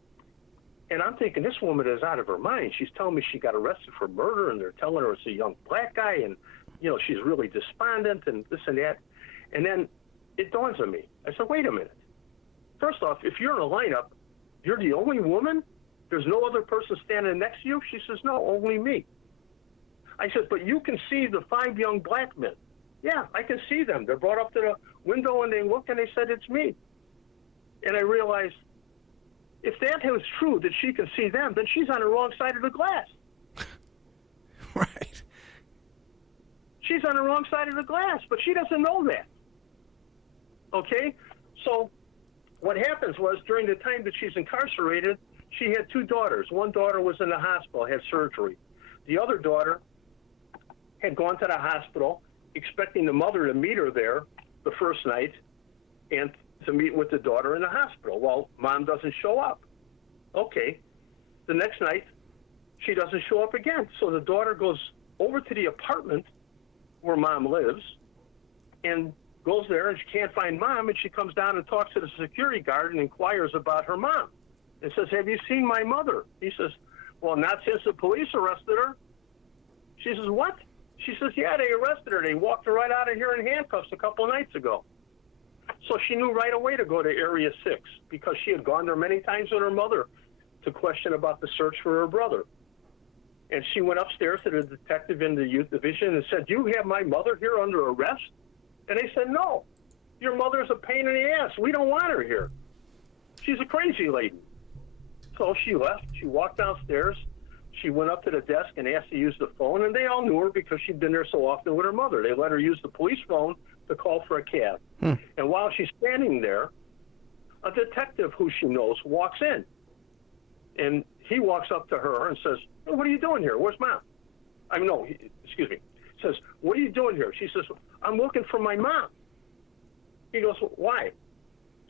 And I'm thinking, this woman is out of her mind. She's telling me she got arrested for murder, and they're telling her it's a young black guy, and, you know, she's really despondent and this and that. And then it dawns on me. I said, wait a minute. First off, if you're in a lineup, you're the only woman? There's no other person standing next to you? She says, no, only me. I said, but you can see the 5 young black men. Yeah, I can see them. They're brought up to the window, and they look, and they said, it's me. And I realized, if that was true, that she can see them, then she's on the wrong side of the glass. Right. She's on the wrong side of the glass, but she doesn't know that. Okay? So what happens was, during the time that she's incarcerated, she had 2 daughters. One daughter was in the hospital, had surgery. The other daughter had gone to the hospital expecting the mother to meet her there the first night and to meet with the daughter in the hospital. Well, mom doesn't show up. Okay. The next night, she doesn't show up again. So the daughter goes over to the apartment where mom lives and goes there, and she can't find mom, and she comes down and talks to the security guard and inquires about her mom and says, have you seen my mother? He says, well, not since the police arrested her. She says, what? She says, yeah, they arrested her. They walked her right out of here in handcuffs a couple of nights ago. So she knew right away to go to Area 6 because she had gone there many times with her mother to question about the search for her brother. And she went upstairs to the detective in the youth division and said, do you have my mother here under arrest? And they said, no. Your mother's a pain in the ass. We don't want her here. She's a crazy lady. So she left. She walked downstairs. She went up to the desk and asked to use the phone, and they all knew her because she'd been there so often with her mother. They let her use the police phone to call for a cab. And while she's standing there, a detective who she knows walks in. And he walks up to her and says, "What are you doing here? Where's Mom?" Excuse me. Says, "What are you doing here?" She says, "I'm looking for my mom." He goes, "Why?"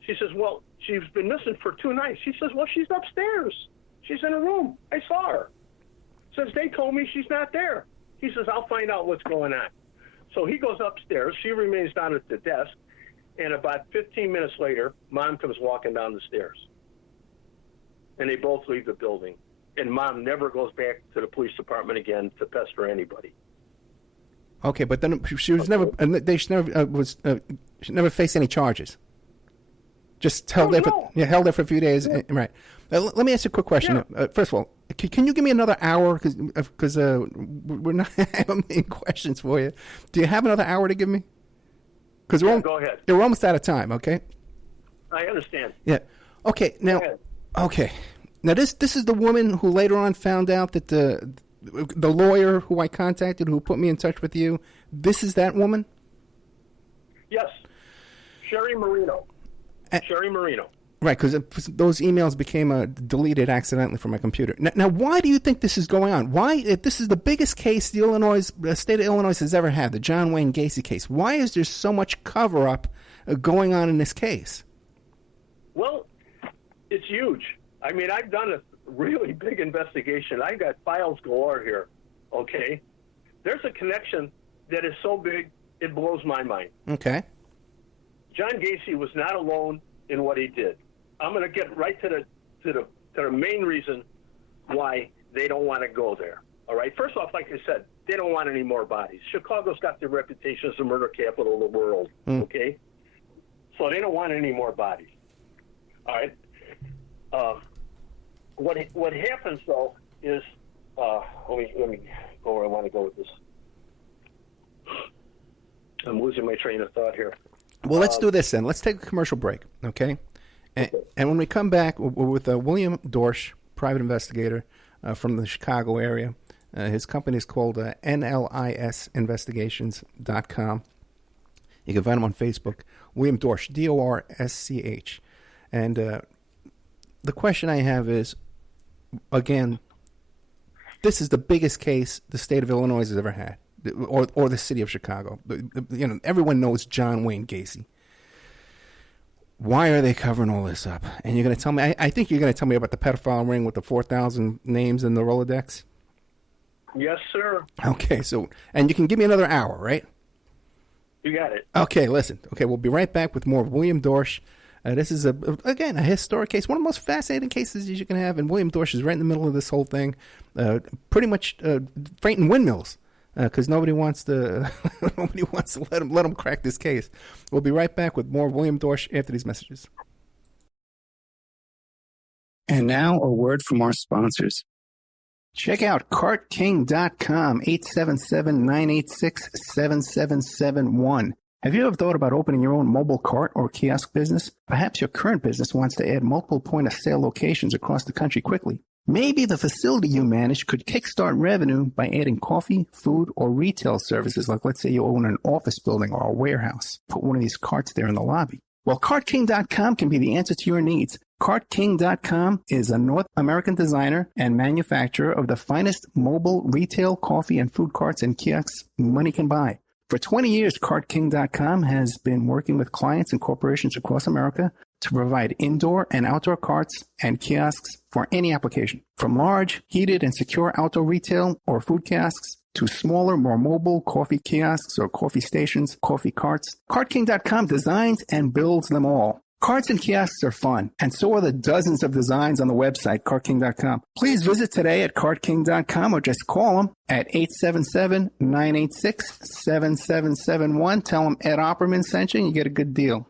She says, "Well, she's been missing for 2 nights." She says, "Well, she's upstairs. She's in a room. I saw her." Says, "They told me she's not there." He says, "I'll find out what's going on." So he goes upstairs. She remains down at the desk. And about 15 minutes later, Mom comes walking down the stairs. And they both leave the building. And Mom never goes back to the police department again to pester anybody. Okay, but then she was never. She never faced any charges. Just held there for a few days. Yeah. Right. Let me ask you a quick question. Yeah. First of all, can you give me another hour? Because we're not having many questions for you. Do you have another hour to give me? Because go ahead. We're almost out of time. Okay. I understand. Yeah. Okay. Now. Okay. Now this is the woman who later on found out that the lawyer who I contacted, who put me in touch with you, this is that woman? Yes. Sherry Marino. Sherry Marino. Right, because those emails became deleted accidentally from my computer. Now, why do you think this is going on? Why, if this is the biggest case the state of Illinois has ever had, the John Wayne Gacey case, why is there so much cover-up going on in this case? Well, it's huge. I mean, I've done a really big investigation. I've got files galore here, okay? There's a connection that is so big, it blows my mind. Okay. John Gacey was not alone in what he did. I'm going to get right to the main reason why they don't want to go there, all right? First off, like I said, they don't want any more bodies. Chicago's got the reputation as the murder capital of the world, okay? So they don't want any more bodies, all right? What happens though is let me go where I want to go with this. I'm losing my train of thought here. Well, let's do this then. Let's take a commercial break, okay? And when we come back, we're with William Dorsch, private investigator from the Chicago area. His company is called NLISinvestigations.com. You can find him on Facebook. William Dorsch, Dorsch. And the question I have is, again, this is the biggest case the state of Illinois has ever had, or the city of Chicago. Everyone knows John Wayne Gacey. Why are they covering all this up? And you're going to tell me, I think you're going to tell me about the pedophile ring with the 4,000 names in the Rolodex? Yes, sir. Okay, and you can give me another hour, right? You got it. Okay, listen. Okay, we'll be right back with more of William Dorsch. This is, again, a historic case, one of the most fascinating cases you can have, and William Dorsch is right in the middle of this whole thing, pretty much freighting windmills, because nobody wants to let him crack this case. We'll be right back with more of William Dorsch after these messages. And now a word from our sponsors. Check out CartKing.com, 877-986-7771. Have you ever thought about opening your own mobile cart or kiosk business? Perhaps your current business wants to add multiple point-of-sale locations across the country quickly. Maybe the facility you manage could kickstart revenue by adding coffee, food, or retail services, like let's say you own an office building or a warehouse. Put one of these carts there in the lobby. Well, CartKing.com can be the answer to your needs. CartKing.com is a North American designer and manufacturer of the finest mobile retail coffee and food carts and kiosks money can buy. For 20 years, CartKing.com has been working with clients and corporations across America to provide indoor and outdoor carts and kiosks for any application. From large, heated, and secure outdoor retail or food kiosks to smaller, more mobile coffee kiosks or coffee stations, coffee carts, CartKing.com designs and builds them all. Carts and kiosks are fun, and so are the dozens of designs on the website, CartKing.com. Please visit today at CartKing.com or just call them at 877-986-7771. Tell them Ed Opperman sent you and you get a good deal.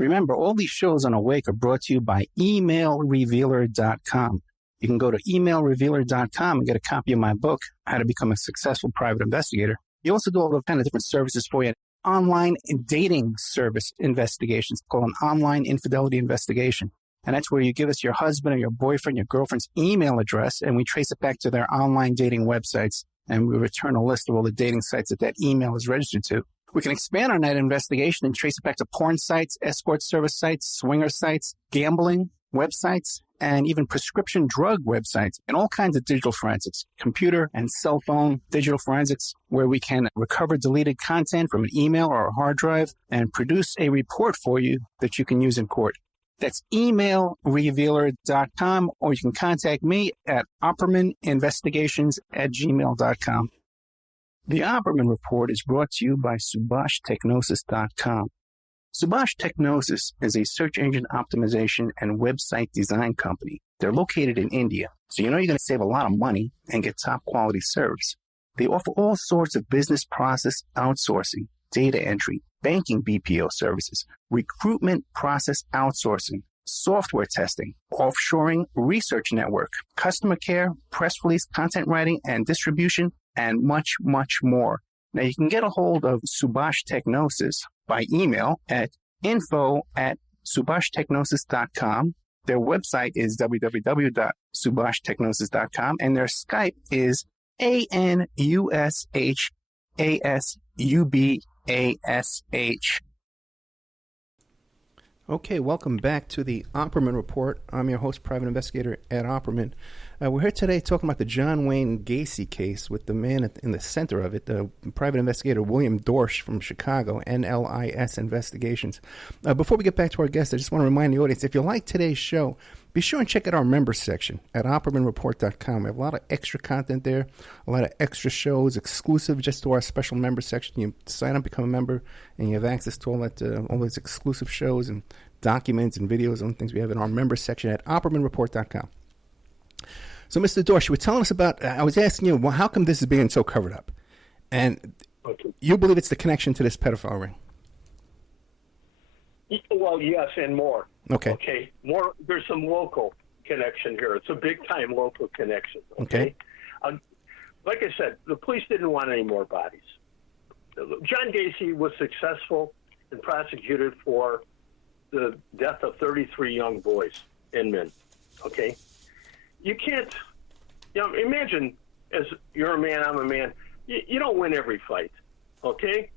Remember, all these shows on Awake are brought to you by emailrevealer.com. You can go to emailrevealer.com and get a copy of my book, How to Become a Successful Private Investigator. You also do all those kind of different services for you online dating service investigations called an online infidelity investigation. And that's where you give us your husband or your boyfriend, your girlfriend's email address, and we trace it back to their online dating websites, and we return a list of all the dating sites that email is registered to. We can expand on that investigation and trace it back to porn sites, escort service sites, swinger sites, gambling websites, and even prescription drug websites, and all kinds of digital forensics, computer and cell phone digital forensics, where we can recover deleted content from an email or a hard drive and produce a report for you that you can use in court. That's emailrevealer.com, or you can contact me at oppermaninvestigations@gmail.com. The Opperman Report is brought to you by SubhashTechnosis.com. Subash Technosis is a search engine optimization and website design company. They're located in India, so you know you're going to save a lot of money and get top quality service. They offer all sorts of business process outsourcing, data entry, banking BPO services, recruitment process outsourcing, software testing, offshoring, research network, customer care, press release, content writing and distribution, and much, much more. Now, you can get a hold of Subash Technosis by email at info@subashtechnosis.com. Their website is www.subashtechnosis.com, and their Skype is ANUSHASUBASH. Okay, welcome back to the Opperman Report. I'm your host, Private Investigator Ed Opperman. We're here today talking about the John Wayne Gacey case with the man in the center of it, the Private Investigator William Dorsch from Chicago, NLIS Investigations. Before we get back to our guest, I just want to remind the audience, if you like today's show, be sure and check out our members section at OppermanReport.com. We have a lot of extra content there, a lot of extra shows, exclusive just to our special member section. You sign up, become a member, and you have access to all those exclusive shows and documents and videos and things we have in our members section at OppermanReport.com. So, Mr. Dorsch, you were telling us about, I was asking you, well, how come this is being so covered up? And you believe it's the connection to this pedophile ring? Well, yes, and more. Okay. More. There's some local connection here. It's a big-time local connection. Okay. Like I said, the police didn't want any more bodies. John Gacey was successful and prosecuted for the death of 33 young boys and men. Okay. You can't, imagine, as you're a man, I'm a man, you don't win every fight, okay?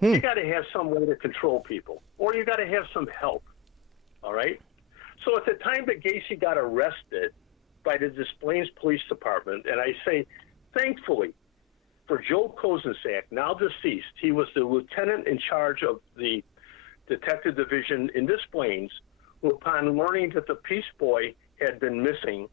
You got to have some way to control people, or you got to have some help, all right? So at the time that Gacey got arrested by the Des Plaines Police Department, and I say, thankfully, for Joe Kozenczak, now deceased, he was the lieutenant in charge of the detective division in Des Plaines, who upon learning that the Peace Boy had been missing,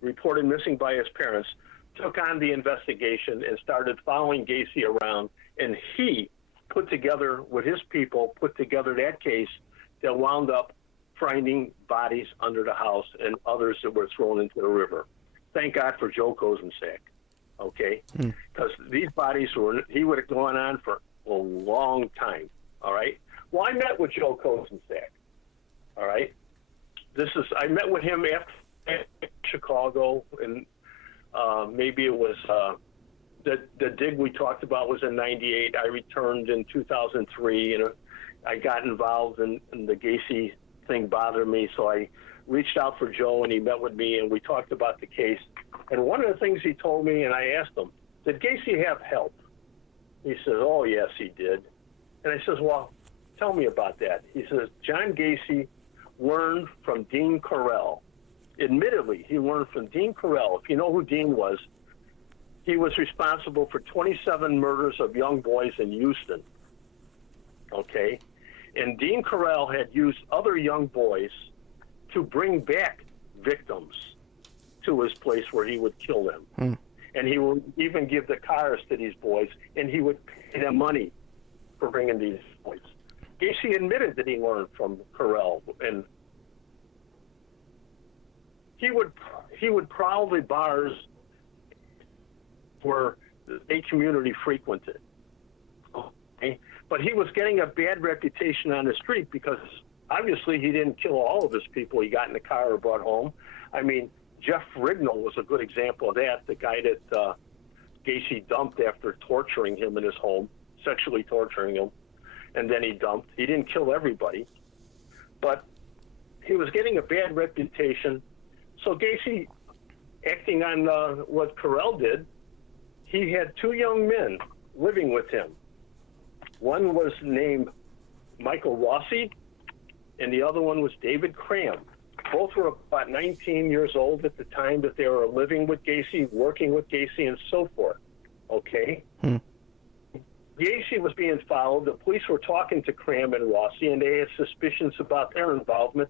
reported missing by his parents, took on the investigation and started following Gacey around, and he put together, with his people, that case that wound up finding bodies under the house and others that were thrown into the river. Thank God for Joe Kozenczak, okay? Because these bodies he would have gone on for a long time, all right? Well, I met with Joe Kozenczak, all right? I met with him after Chicago, and maybe it was the dig we talked about was in '98. I returned in 2003, and I got involved in the Gacey thing bothered me, so I reached out for Joe, and he met with me, and we talked about the case. And one of the things he told me, and I asked him, did Gacey have help? He says, oh, yes, he did. And I says, well, tell me about that. He says, John Gacey learned from Dean Carell. Admittedly, he learned from Dean Carell. If you know who Dean was, he was responsible for 27 murders of young boys in Houston. Okay? And Dean Carell had used other young boys to bring back victims to his place where he would kill them. And he would even give the cars to these boys, and he would pay them money for bringing these boys. Gacey admitted that he learned from Carell, and he would prowl the bars where a community frequented. Okay? But he was getting a bad reputation on the street because obviously he didn't kill all of his people he got in the car or brought home. I mean, Jeff Rignall was a good example of that, the guy that Gacey dumped after torturing him in his home, sexually torturing him. and then he dumped. He didn't kill everybody, but he was getting a bad reputation. So Gacey, acting on what Carell did, he had two young men living with him. One was named Michael Rossi, and the other one was David Cram. Both were about 19 years old at the time that they were living with Gacey, working with Gacey, and so forth. Okay? Gacey was being followed. The police were talking to Cram and Rossi, and they had suspicions about their involvement.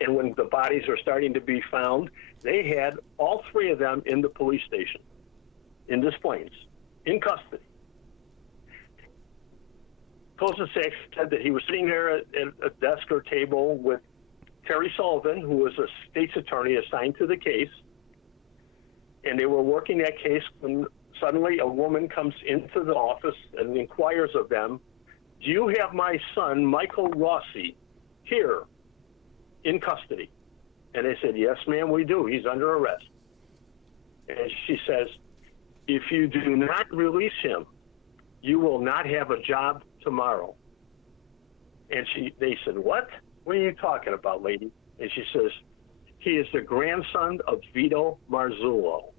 And when the bodies were starting to be found, they had all three of them in the police station, in Des Plaines, in custody. Kozinsak said that he was sitting there at a desk or table with Terry Sullivan, who was a state's attorney assigned to the case, and they were working that case when suddenly a woman comes into the office and inquires of them, "Do you have my son, Michael Rossi, here in custody?" And they said, "Yes, ma'am, we do. He's under arrest." And she says, "If you do not release him, you will not have a job tomorrow." And they said, "What? What are you talking about, lady?" And she says, "He is the grandson of Vito Marzullo."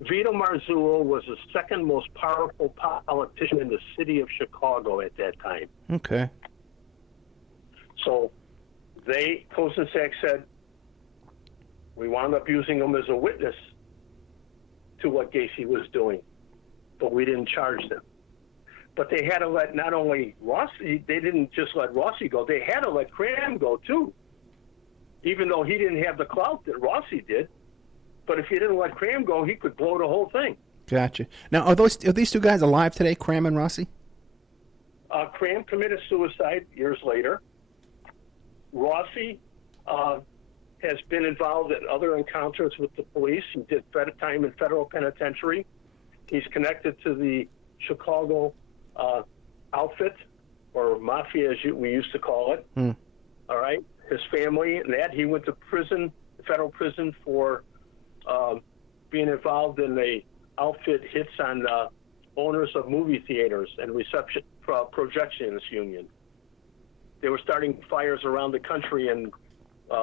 Vito Marzullo was the second most powerful politician in the city of Chicago at that time. Okay. So Kozinsak said, we wound up using him as a witness to what Gacey was doing, but we didn't charge them. But they had to let not only Rossi, they didn't just let Rossi go, they had to let Cram go too, even though he didn't have the clout that Rossi did. But if you didn't let Cram go, he could blow the whole thing. Gotcha. Now, are these two guys alive today, Cram and Rossi? Cram committed suicide years later. Rossi has been involved in other encounters with the police. He did time in federal penitentiary. He's connected to the Chicago outfit, or mafia as we used to call it. All right? His family and that. He went to prison, federal prison, for being involved in the outfit hits on owners of movie theaters and reception projections union. They were starting fires around the country in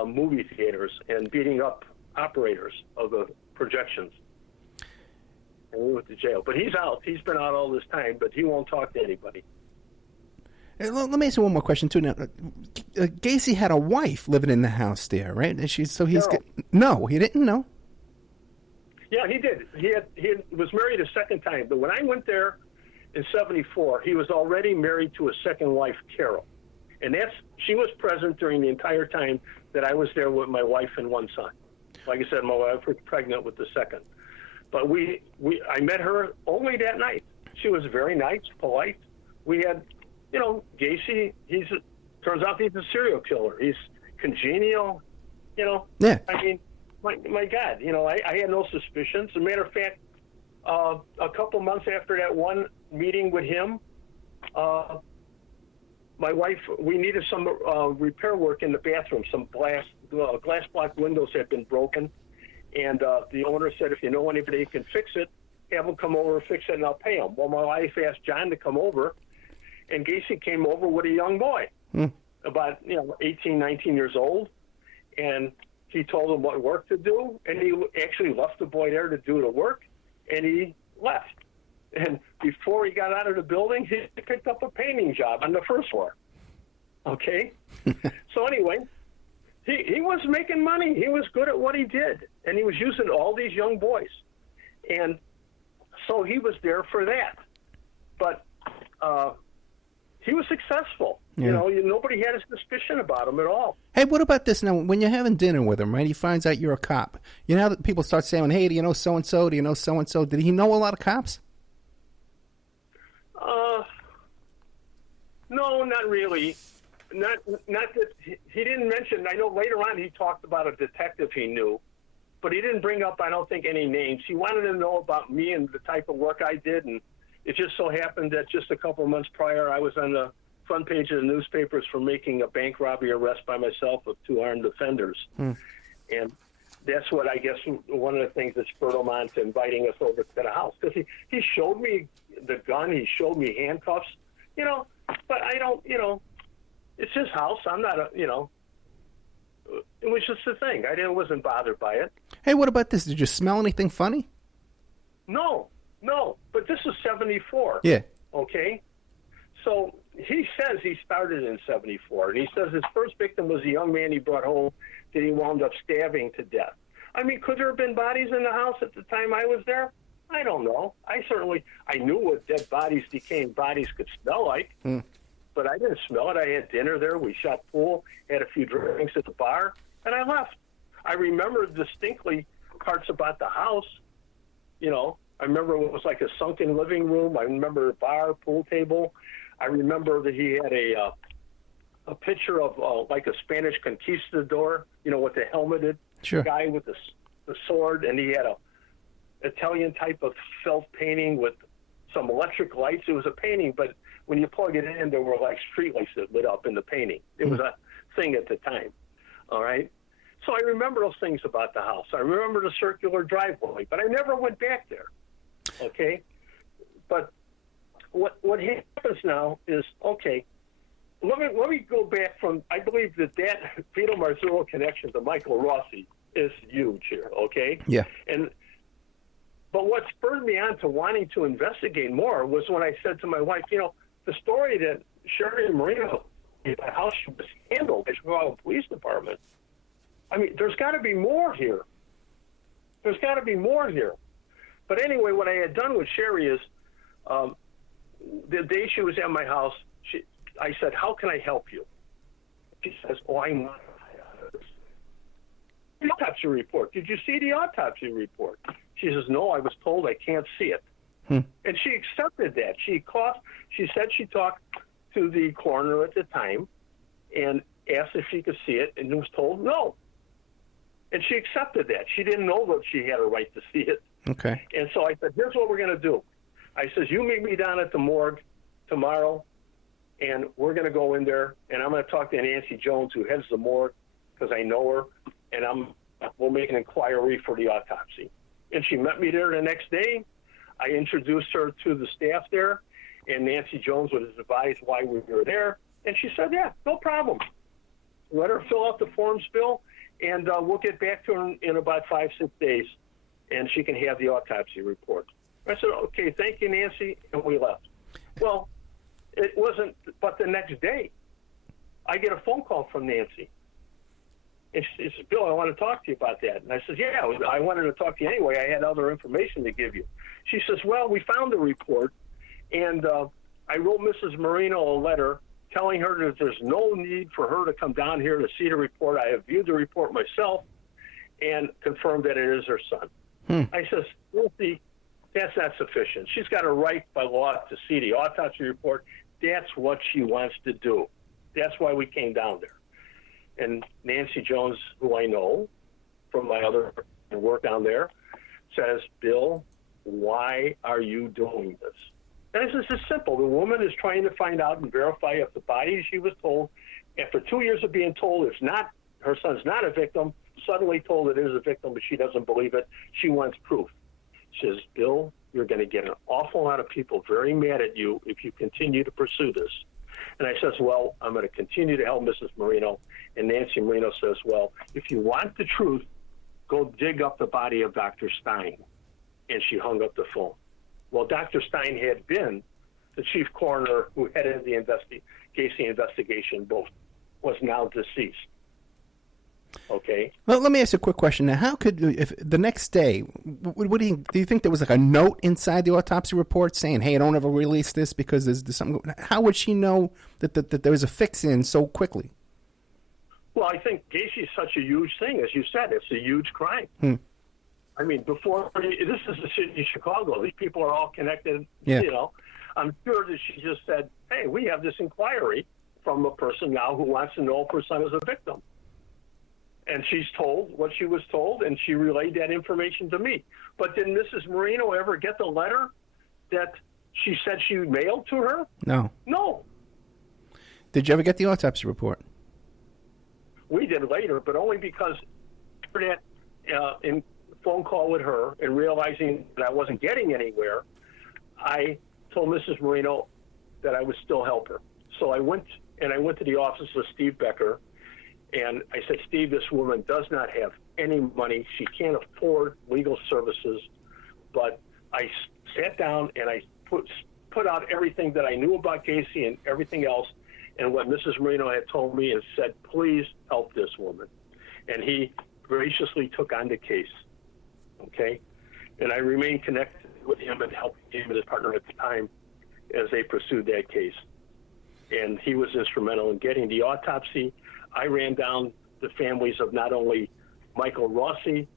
movie theaters and beating up operators of the projections. And we went to jail. But he's out. He's been out all this time, but he won't talk to anybody. Hey, let me ask you one more question, too. Now, Gacey had a wife living in the house there, right? No, he didn't know. Yeah, he did. He was married a second time. But when I went there in 1974, he was already married to a second wife, Carol. And she was present during the entire time that I was there with my wife and one son. Like I said, my wife was pregnant with the second. But I met her only that night. She was very nice, polite. We had, Gacey, turns out he's a serial killer. He's congenial, Yeah. I mean, my God, I had no suspicions. As a matter of fact, a couple months after that one meeting with him, my wife, we needed some repair work in the bathroom. Some glass block windows had been broken. And the owner said, if you know anybody who can fix it, have them come over and fix it, and I'll pay them. Well, my wife asked John to come over, and Gacey came over with a young boy, about 18, 19 years old, and he told him what work to do, and he actually left the boy there to do the work, and he left. And before he got out of the building, he picked up a painting job on the first floor. Okay? So anyway, he was making money. He was good at what he did, and he was using all these young boys. And so he was there for that. But he was successful. Yeah. Nobody had a suspicion about him at all. Hey, what about this now? When you're having dinner with him, right, he finds out you're a cop. You know how people start saying, hey, do you know so-and-so? Do you know so-and-so? Did he know a lot of cops? No, not really. Not that he didn't mention. I know later on he talked about a detective he knew, but he didn't bring up, I don't think, any names. He wanted to know about me and the type of work I did, and it just so happened that just a couple of months prior, I was on the front page of the newspapers for making a bank robbery arrest by myself of two armed offenders. And that's what I guess one of the things that spurred him on to inviting us over to the house. Because he showed me the gun, he showed me handcuffs. but I don't, it's his house. I'm not it was just a thing. I wasn't bothered by it. Hey, what about this? Did you smell anything funny? No, but this is 74. Yeah. Okay? So he says he started in 74, and he says his first victim was a young man he brought home that he wound up stabbing to death. I mean, could there have been bodies in the house at the time I was there? I don't know. I knew what dead bodies, decaying bodies could smell like, but I didn't smell it. I had dinner there. We shot pool, had a few drinks at the bar, and I left. I remember distinctly parts about the house. I remember it was like a sunken living room. I remember a bar, pool table. I remember that he had a picture of like a Spanish conquistador, with the helmeted guy with the sword, and he had a Italian type of felt painting with some electric lights. It was a painting, but when you plug it in, there were like street lights that lit up in the painting. It was a thing at the time. All right. So I remember those things about the house. I remember the circular driveway, but I never went back there. Okay. But what happens now is, okay, let me go back from, I believe that Vito Marzullo connection to Michael Rossi is huge here. Okay. Yeah. But what spurred me on to wanting to investigate more was when I said to my wife, the story that Sherry Marino, how she was handled by the Chicago Police Department, I mean, there's got to be more here. But anyway, what I had done with Sherry is the day she was at my house, I said, how can I help you? She says, I want the autopsy report. Did you see the autopsy report? She says, no, I was told I can't see it. And she accepted that. She said she talked to the coroner at the time and asked if she could see it, and was told no. And she accepted that. She didn't know that she had a right to see it. Okay. And so I said, here's what we're going to do. I says, you meet me down at the morgue tomorrow, and we're going to go in there, and I'm going to talk to Nancy Jones, who heads the morgue, because I know her, and we'll make an inquiry for the autopsy. And she met me there the next day. I introduced her to the staff there, and Nancy Jones was advised why we were there. And she said, yeah, no problem. Let her fill out the forms, Bill, and we'll get back to her in about 5-6 days, and she can have the autopsy report. I said, okay, thank you, Nancy, and we left. Well, it wasn't but the next day, I get a phone call from Nancy. And she says, Bill, I want to talk to you about that. And I said, yeah, I wanted to talk to you anyway. I had other information to give you. She says, well, we found the report, and I wrote Mrs. Marino a letter telling her that there's no need for her to come down here to see the report. I have viewed the report myself and confirmed that it is her son. I says, Nancy, that's not sufficient. She's got a right by law to see the autopsy report. That's what she wants to do. That's why we came down there. And Nancy Jones, who I know from my other work down there, says, Bill, why are you doing this? And this is simple. The woman is trying to find out and verify if the body she was told, after 2 years of being told her son's not a victim, suddenly told it is a victim, but she doesn't believe it. She wants proof. She says, Bill, you're going to get an awful lot of people very mad at you if you continue to pursue this. And I says, well, I'm going to continue to help Mrs. Marino. And Nancy Marino says, well, if you want the truth, go dig up the body of Dr. Stein. And she hung up the phone. Well, Dr. Stein had been the chief coroner who headed the Gacey investigation, both was now deceased. Okay. Well, let me ask you a quick question. Now, how could, if the next day, do you think there was like a note inside the autopsy report saying, "Hey, don't ever release this because there's something"? How would she know that there was a fix in so quickly? Well, I think Gacey is such a huge thing, as you said. It's a huge crime. I mean, this is the city of Chicago. These people are all connected. Yeah. I'm sure that she just said, "Hey, we have this inquiry from a person now who wants to know if her son is a victim." And she's told what she was told, and she relayed that information to me. But did Mrs. Marino ever get the letter that she said she mailed to her? No. No. Did you ever get the autopsy report? We did later, but only because after that in phone call with her and realizing that I wasn't getting anywhere, I told Mrs. Marino, that I would still help her. So I went to the office of Steve Becker, and I said, Steve, this woman does not have any money. She can't afford legal services. But I sat down and I put out everything that I knew about Gacey and everything else, and what Mrs. Marino had told me, and said, please help this woman. And he graciously took on the case, okay? And I remained connected with him and helped him and his partner at the time as they pursued that case. And he was instrumental in getting the autopsy. I ran down the families of not only Michael Rossi,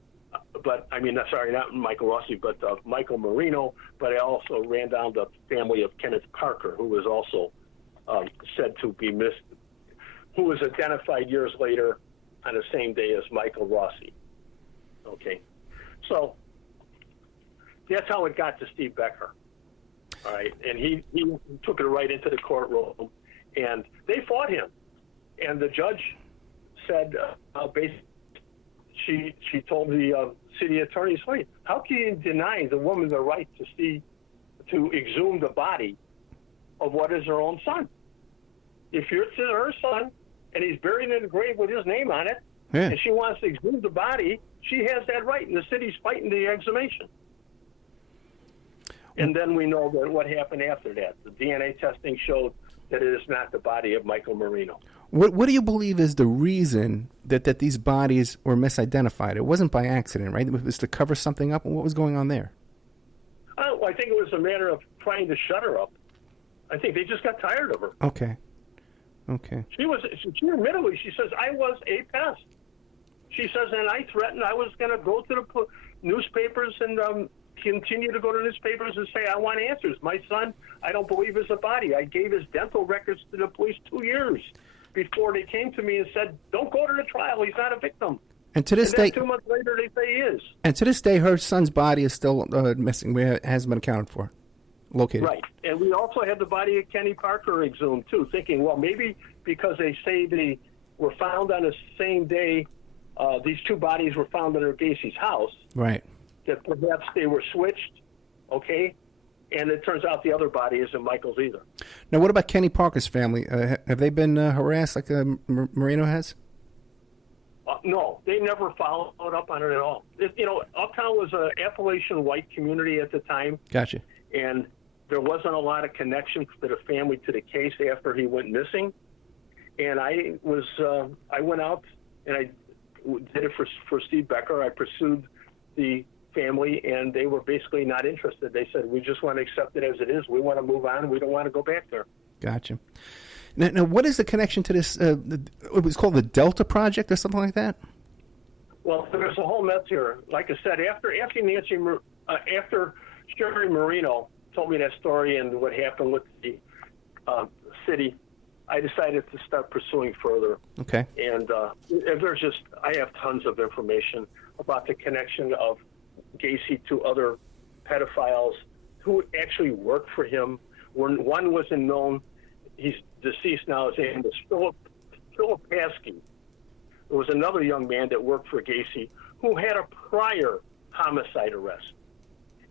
but not Michael Rossi, but Michael Marino, but I also ran down the family of Kenneth Parker, who was also said to be missed, who was identified years later on the same day as Michael Rossi. Okay. So that's how it got to Steve Becker. All right. And he took it right into the courtroom, and they fought him. And the judge said, basically, she told the city attorney, wait, how can you deny the woman the right to exhume the body of what is her own son? If it's her son and he's buried in a grave with his name on it, and she wants to exhume the body, she has that right, and the city's fighting the exhumation. And then we know that what happened after that. The DNA testing showed that it is not the body of Michael Marino. What do you believe is the reason that these bodies were misidentified? It wasn't by accident, right? It was to cover something up. What was going on there? I think it was a matter of trying to shut her up. I think they just got tired of her. Okay. She admittedly, she says, I was a pest. She says, and I threatened I was going to go to the newspapers and continue to go to newspapers and say, I want answers. My son, I don't believe is a body. I gave his dental records to the police 2 years before they came to me and said, don't go to the trial. He's not a victim. And to this day, 2 months later, they say he is. And to this day, her son's body is still missing. It hasn't been accounted for, located. Right. And we also had the body of Kenny Parker exhumed, too, thinking, well, maybe because they say they were found on the same day, these two bodies were found under Gacey's house. Right. That perhaps they were switched, okay? And it turns out the other body isn't Michael's either. Now, what about Kenny Parker's family? Have they been harassed like Marino has? No, they never followed up on it at all. Uptown was an Appalachian white community at the time. Gotcha. And there wasn't a lot of connection for the family to the case after he went missing. And I went out and I did it for Steve Becker. I pursued the family, and they were basically not interested. They said, we just want to accept it as it is. We want to move on. We don't want to go back there. Gotcha. Now, what is the connection to this? It was called the Delta Project or something like that? Well, there's a whole mess here. Like I said, after Sherry Marino told me that story and what happened with the city, I decided to start pursuing further. Okay. And I have tons of information about the connection of Gacey to other pedophiles who actually worked for him. One wasn't known. He's deceased now. His name was Philip Paskey. There was another young man that worked for Gacey who had a prior homicide arrest.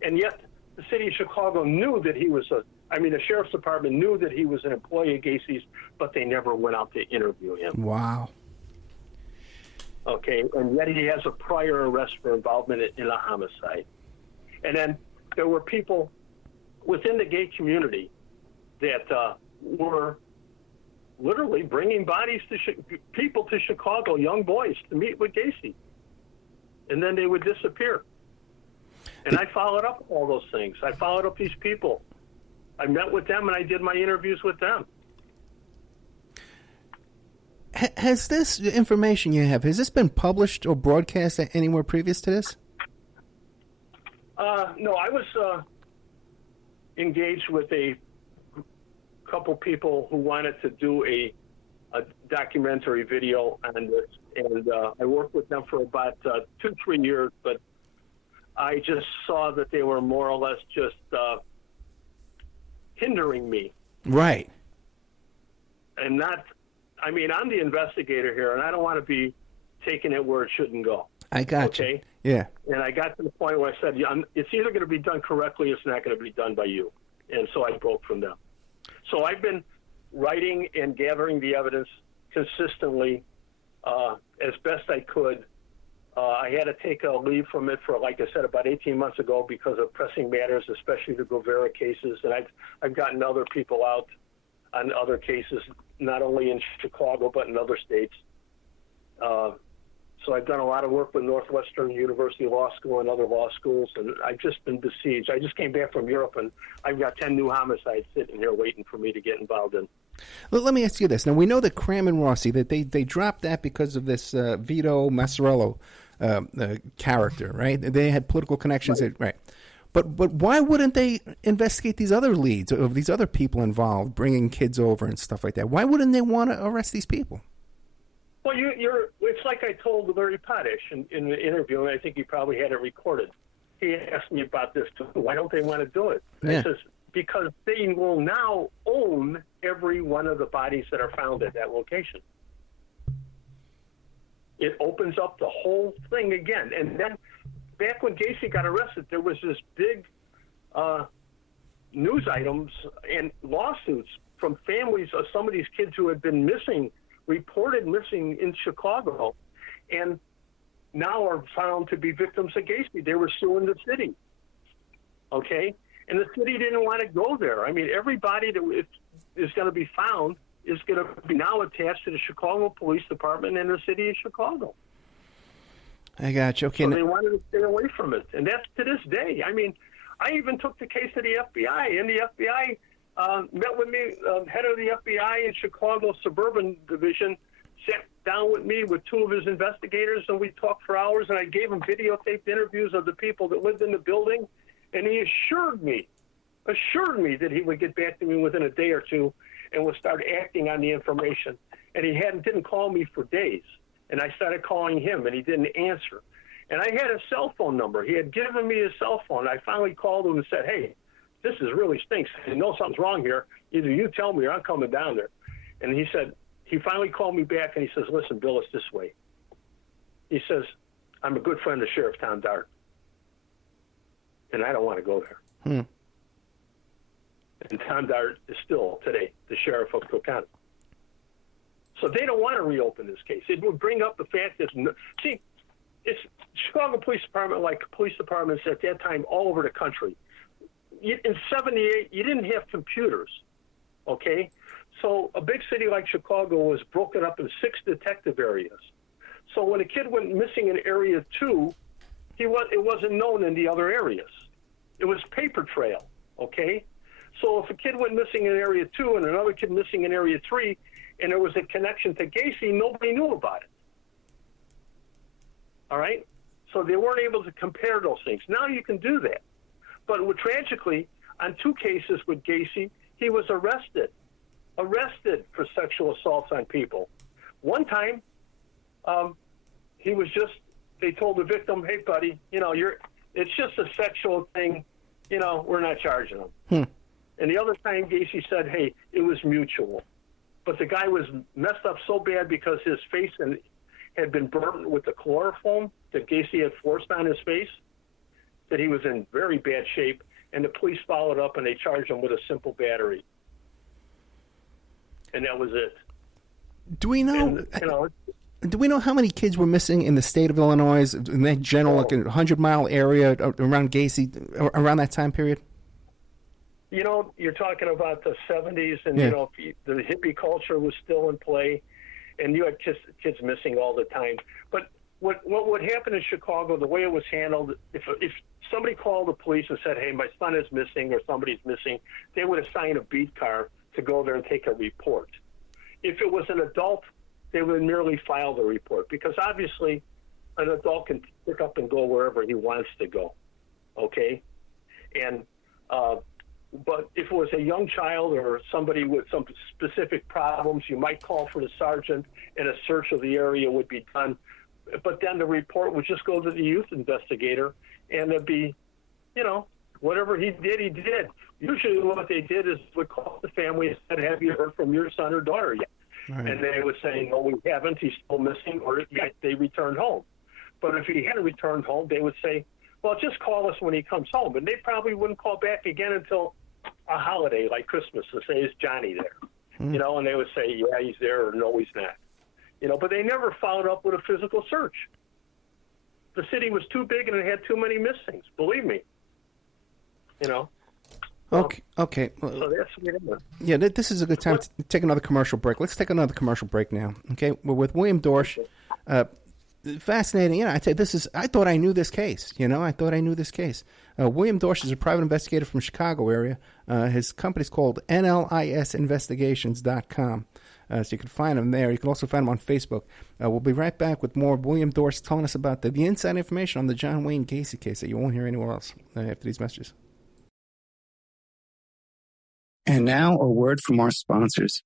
And yet the city of Chicago knew that he was the sheriff's department knew that he was an employee of Gacey's, but they never went out to interview him. Wow. Okay, and yet he has a prior arrest for involvement in a homicide. And then there were people within the gay community that were literally bringing bodies people to Chicago, young boys, to meet with Gacey. And then they would disappear. And I followed up all those things. I followed up these people. I met with them and I did my interviews with them. Has this information you have, has this been published or broadcast anywhere previous to this? No, I was engaged with a couple people who wanted to do a documentary video on this, and I worked with them for about 2-3 years, but I just saw that they were more or less just hindering me. Right. And I'm the investigator here, and I don't want to be taking it where it shouldn't go. I got you. Okay? Yeah. And I got to the point where I said, it's either going to be done correctly or it's not going to be done by you. And so I broke from them. So I've been writing and gathering the evidence consistently as best I could. I had to take a leave from it for, like I said, about 18 months ago because of pressing matters, especially the Guevara cases. And I've gotten other people out on other cases, not only in Chicago, but in other states. So I've done a lot of work with Northwestern University Law School and other law schools, and I've just been besieged. I just came back from Europe, and I've got 10 new homicides sitting here waiting for me to get involved in. Well, let me ask you this. Now, we know that Cram and Rossi, that they dropped that because of this Vito Massarello character, right? They had political connections, right? But why wouldn't they investigate these other leads of these other people involved, bringing kids over and stuff like that? Why wouldn't they want to arrest these people? Well, it's like I told Larry Potash in the interview, and I think he probably had it recorded. He asked me about this too. Why don't they want to do it? Yeah. I says, because they will now own every one of the bodies that are found at that location. It opens up the whole thing again. And then back when Gacey got arrested, there was this big news items and lawsuits from families of some of these kids who had been missing, reported missing in Chicago, and now are found to be victims of Gacey. They were suing the city, okay? And the city didn't want to go there. I mean, everybody that is going to be found is going to be now attached to the Chicago Police Department and the city of Chicago. I got you. Okay. So they wanted to stay away from it, and that's to this day. I mean, I even took the case to the FBI, and the FBI met with me, head of the FBI in Chicago Suburban Division, sat down with me with two of his investigators, and we talked for hours, and I gave him videotaped interviews of the people that lived in the building, and he assured me that he would get back to me within a day or two and would start acting on the information. And he didn't call me for days, and I started calling him, and he didn't answer. And I had a cell phone number. He had given me his cell phone. I finally called him and said, hey, this is really stinks. I know something's wrong here. Either you tell me or I'm coming down there. And he finally called me back, and he says, listen, Bill, it's this way. He says, I'm a good friend of Sheriff Tom Dart, and I don't want to go there. And Tom Dart is still, today, the sheriff of Cook County. So they don't want to reopen this case. It would bring up the fact that, see, it's Chicago Police Department, like police departments at that time all over the country. In 78, you didn't have computers, okay? So a big city like Chicago was broken up in 6 detective areas. So when a kid went missing in Area 2, it wasn't known in the other areas. It was paper trail, okay? So if a kid went missing in Area 2 and another kid missing in Area 3, and there was a connection to Gacey, nobody knew about it. All right? So they weren't able to compare those things. Now you can do that. But tragically, on 2 cases with Gacey, he was arrested for sexual assaults on people. One time, they told the victim, hey, buddy, it's just a sexual thing, we're not charging him. And the other time, Gacey said, hey, it was mutual. But the guy was messed up so bad because his face had been burnt with the chloroform that Gacey had forced on his face, that he was in very bad shape, and the police followed up and they charged him with a simple battery. And that was it. Do we know? Do we know how many kids were missing in the state of Illinois in that general, like a 100-mile area around Gacey, around that time period? You're talking about the 70s, and the hippie culture was still in play, and you had kids missing all the time. But what would happen in Chicago, the way it was handled, if somebody called the police and said, hey, my son is missing or somebody's missing, they would assign a beat car to go there and take a report. If it was an adult, they would merely file the report, because obviously an adult can pick up and go wherever he wants to go, okay? And but if it was a young child or somebody with some specific problems, you might call for the sergeant, and a search of the area would be done. But then the report would just go to the youth investigator, and it'd be, whatever he did, he did. Usually what they did is would call the family and said, have you heard from your son or daughter yet? Right. And they would say, no, we haven't. He's still missing, or yet they returned home. But if he hadn't returned home, they would say, well, just call us when he comes home. And they probably wouldn't call back again until a holiday like Christmas and say, is Johnny there? You know, and they would say, yeah, he's there, or no, he's not. You know, but they never followed up with a physical search. The city was too big and it had too many missings, believe me. You know? Okay. So that's yeah, this is a good time to take another commercial break. Let's take another commercial break now. Okay, we're with William Dorsch. Fascinating. You know, I thought I knew this case. You know, I thought I knew this case. William Dorsch is a private investigator from the Chicago area. His company's called NLISinvestigations.com. So you can find him there. You can also find him on Facebook. We'll be right back with more of William Dorsch telling us about the inside information on the John Wayne Gacey case that you won't hear anywhere else after these messages. And now a word from our sponsors.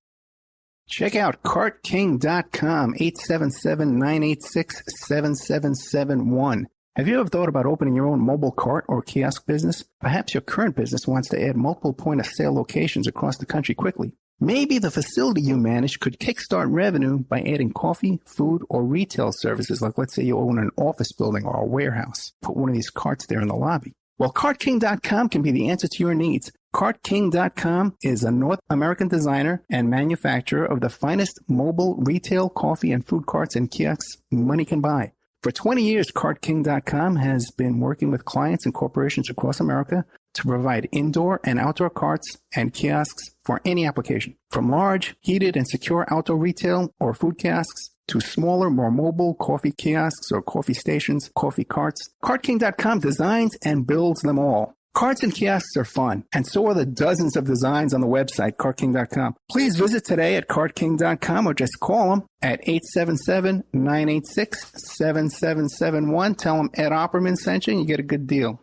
Check out CartKing.com, 877-986-7771. Have you ever thought about opening your own mobile cart or kiosk business? Perhaps your current business wants to add multiple point-of-sale locations across the country quickly. Maybe the facility you manage could kickstart revenue by adding coffee, food, or retail services, like let's say you own an office building or a warehouse. Put one of these carts there in the lobby. Well, CartKing.com can be the answer to your needs. CartKing.com is a North American designer and manufacturer of the finest mobile retail coffee and food carts and kiosks money can buy. For 20 years, CartKing.com has been working with clients and corporations across America to provide indoor and outdoor carts and kiosks for any application. From large, heated, and secure outdoor retail or food kiosks to smaller, more mobile coffee kiosks or coffee stations, coffee carts, CartKing.com designs and builds them all. Carts and kiosks are fun, and so are the dozens of designs on the website, CartKing.com. Please visit today at CartKing.com or just call them at 877-986-7771. Tell them Ed Opperman sent you and you get a good deal.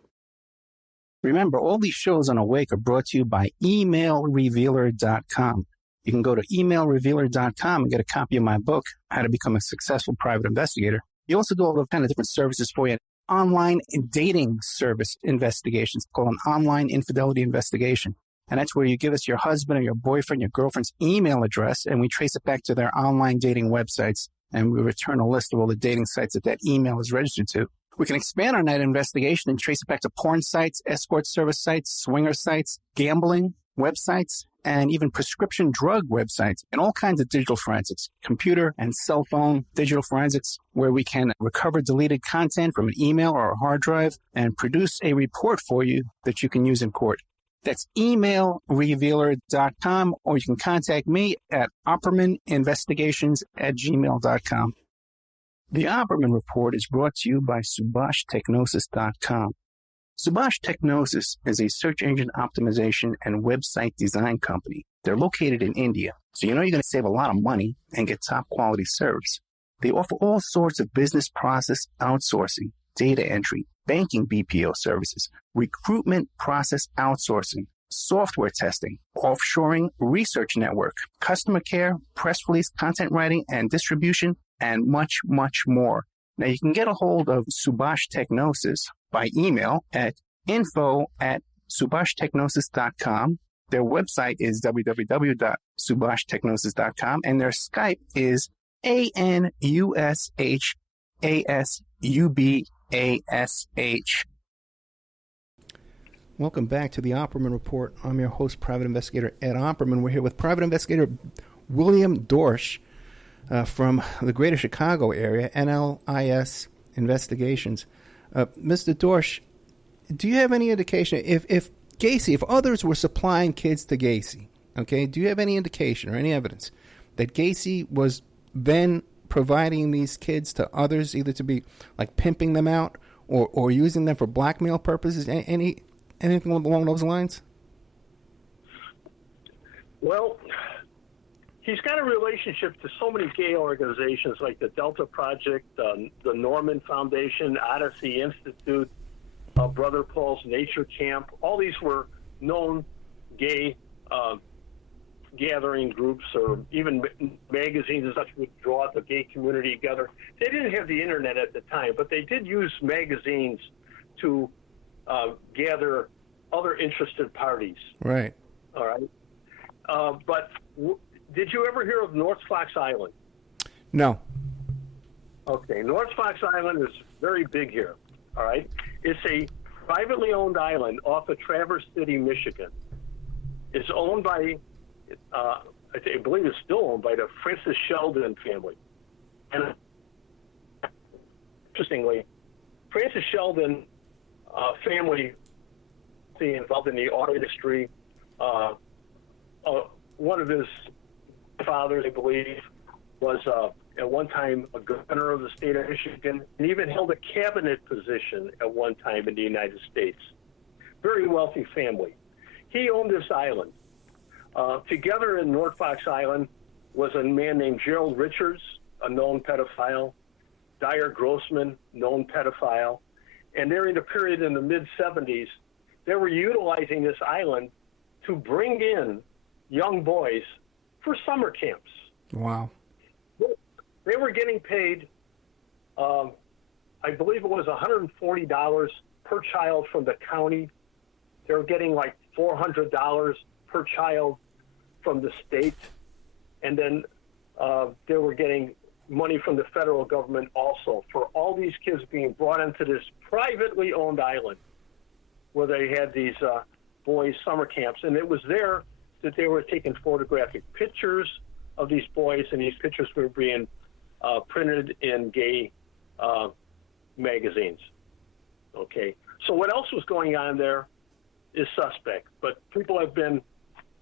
Remember, all these shows on Awake are brought to you by emailrevealer.com. You can go to emailrevealer.com and get a copy of my book, How to Become a Successful Private Investigator. You also do all the kind of different services for you. Online dating service investigations called an online infidelity investigation. And that's where you give us your husband or your boyfriend, your girlfriend's email address, and we trace it back to their online dating websites, and we return a list of all the dating sites that email is registered to. We can expand on that investigation and trace it back to porn sites, escort service sites, swinger sites, gambling websites, and even prescription drug websites, and all kinds of digital forensics, computer and cell phone digital forensics, where we can recover deleted content from an email or a hard drive and produce a report for you that you can use in court. That's emailrevealer.com, or you can contact me at oppermaninvestigations@gmail.com. The Opperman Report is brought to you by SubhashTechnosis.com. Subash Technosis is a search engine optimization and website design company. They're located in India, so you know you're going to save a lot of money and get top quality service. They offer all sorts of business process outsourcing, data entry, banking BPO services, recruitment process outsourcing, software testing, offshoring, research network, customer care, press release, content writing and distribution, and much, much more. Now, you can get a hold of Subash Technosis by email at info@subashtechnosis.com. Their website is www.subashtechnosis.com, and their Skype is ANUSHASUBASH. Welcome back to the Opperman Report. I'm your host, Private Investigator Ed Opperman. We're here with Private Investigator William Dorsch from the greater Chicago area, NLIS Investigations. Mr. Dorsch, do you have any indication if Gacey, if others were supplying kids to Gacey, okay, do you have any indication or any evidence that Gacey was then providing these kids to others, either to be like pimping them out or using them for blackmail purposes? Anything along those lines? Well, he's got a relationship to so many gay organizations like the Delta Project, the Norman Foundation, Odyssey Institute, Brother Paul's Nature Camp. All these were known gay gathering groups, or even magazines and such would draw the gay community together. They didn't have the internet at the time, but they did use magazines to gather other interested parties. Right. All right. But did you ever hear of North Fox Island? No. Okay. North Fox Island is very big here. All right. It's a privately owned island off of Traverse City, Michigan. is owned by, I believe it's still owned by the Francis Sheldon family. And interestingly, Francis Sheldon family involved in the auto industry. One of his fathers, I believe, was at one time a governor of the state of Michigan, and even held a cabinet position at one time in the United States. Very wealthy family. He owned this island. Together in North Fox Island was a man named Gerald Richards, a known pedophile, Dyer Grossman, known pedophile, and during the period in the mid-'70s, they were utilizing this island to bring in young boys for summer camps. Wow. They were getting paid, I believe it was $140 per child from the county. They were getting like $400 per child from the state. And then they were getting money from the federal government also for all these kids being brought into this privately owned island where they had these boys' summer camps. And it was there that they were taking photographic pictures of these boys, and these pictures were being printed in gay magazines. Okay. So what else was going on there is suspect, but people have been,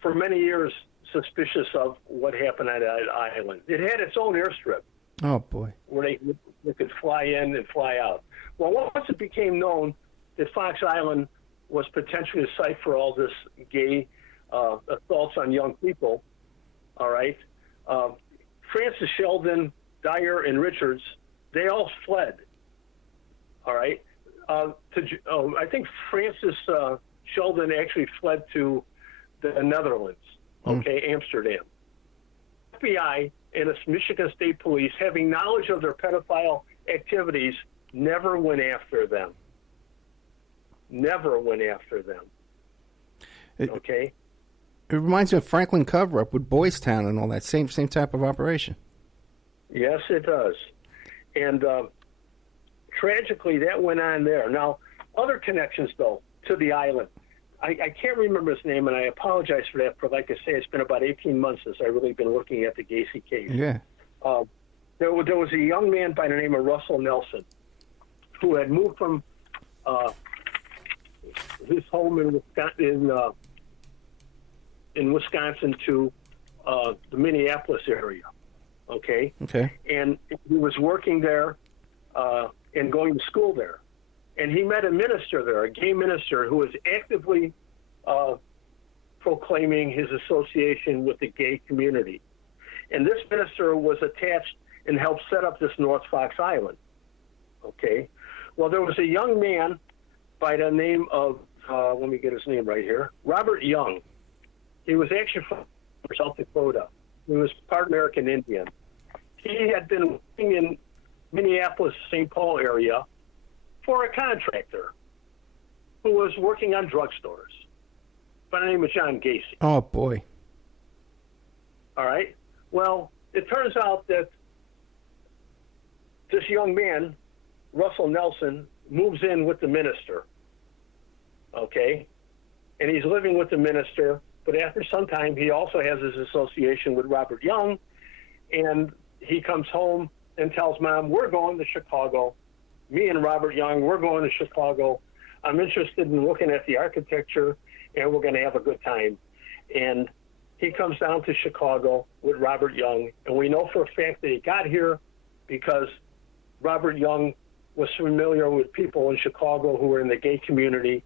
for many years, suspicious of what happened at that island. It had its own airstrip. Oh, boy. Where they could fly in and fly out. Well, once it became known that Fox Island was potentially a site for all this gay assaults on young people, all right, Francis Sheldon, Dyer, and Richards, they all fled, all right. I think Francis Sheldon actually fled to the Netherlands, okay, Amsterdam. FBI and the Michigan State Police, having knowledge of their pedophile activities, never went after them. Never went after them. Okay? It reminds me of Franklin cover-up with Boys Town and all that, same type of operation. Yes, it does. And tragically, that went on there. Now, other connections, though, to the island. I can't remember his name, and I apologize for that. For like I say, it's been about 18 months since I've really been looking at the Gacey case. Yeah. There was a young man by the name of Russell Nelson who had moved from his home in Wisconsin to the Minneapolis area. Okay. And he was working there and going to school there. And he met a minister there, a gay minister, who was actively proclaiming his association with the gay community. And this minister was attached and helped set up this North Fox Island. Okay. Well, there was a young man by the name of, let me get his name right here, Robert Young. He was actually from South Dakota. He was part American Indian. He had been working in Minneapolis, St. Paul area for a contractor who was working on drugstores by the name of John Gacey. Oh, boy. All right. Well, it turns out that this young man, Russell Nelson, moves in with the minister. Okay. And he's living with the minister, but after some time, he also has his association with Robert Young, and he comes home and tells Mom, we're going to Chicago. Me and Robert Young, we're going to Chicago. I'm interested in looking at the architecture, and we're going to have a good time. And he comes down to Chicago with Robert Young, and we know for a fact that he got here because Robert Young was familiar with people in Chicago who were in the gay community,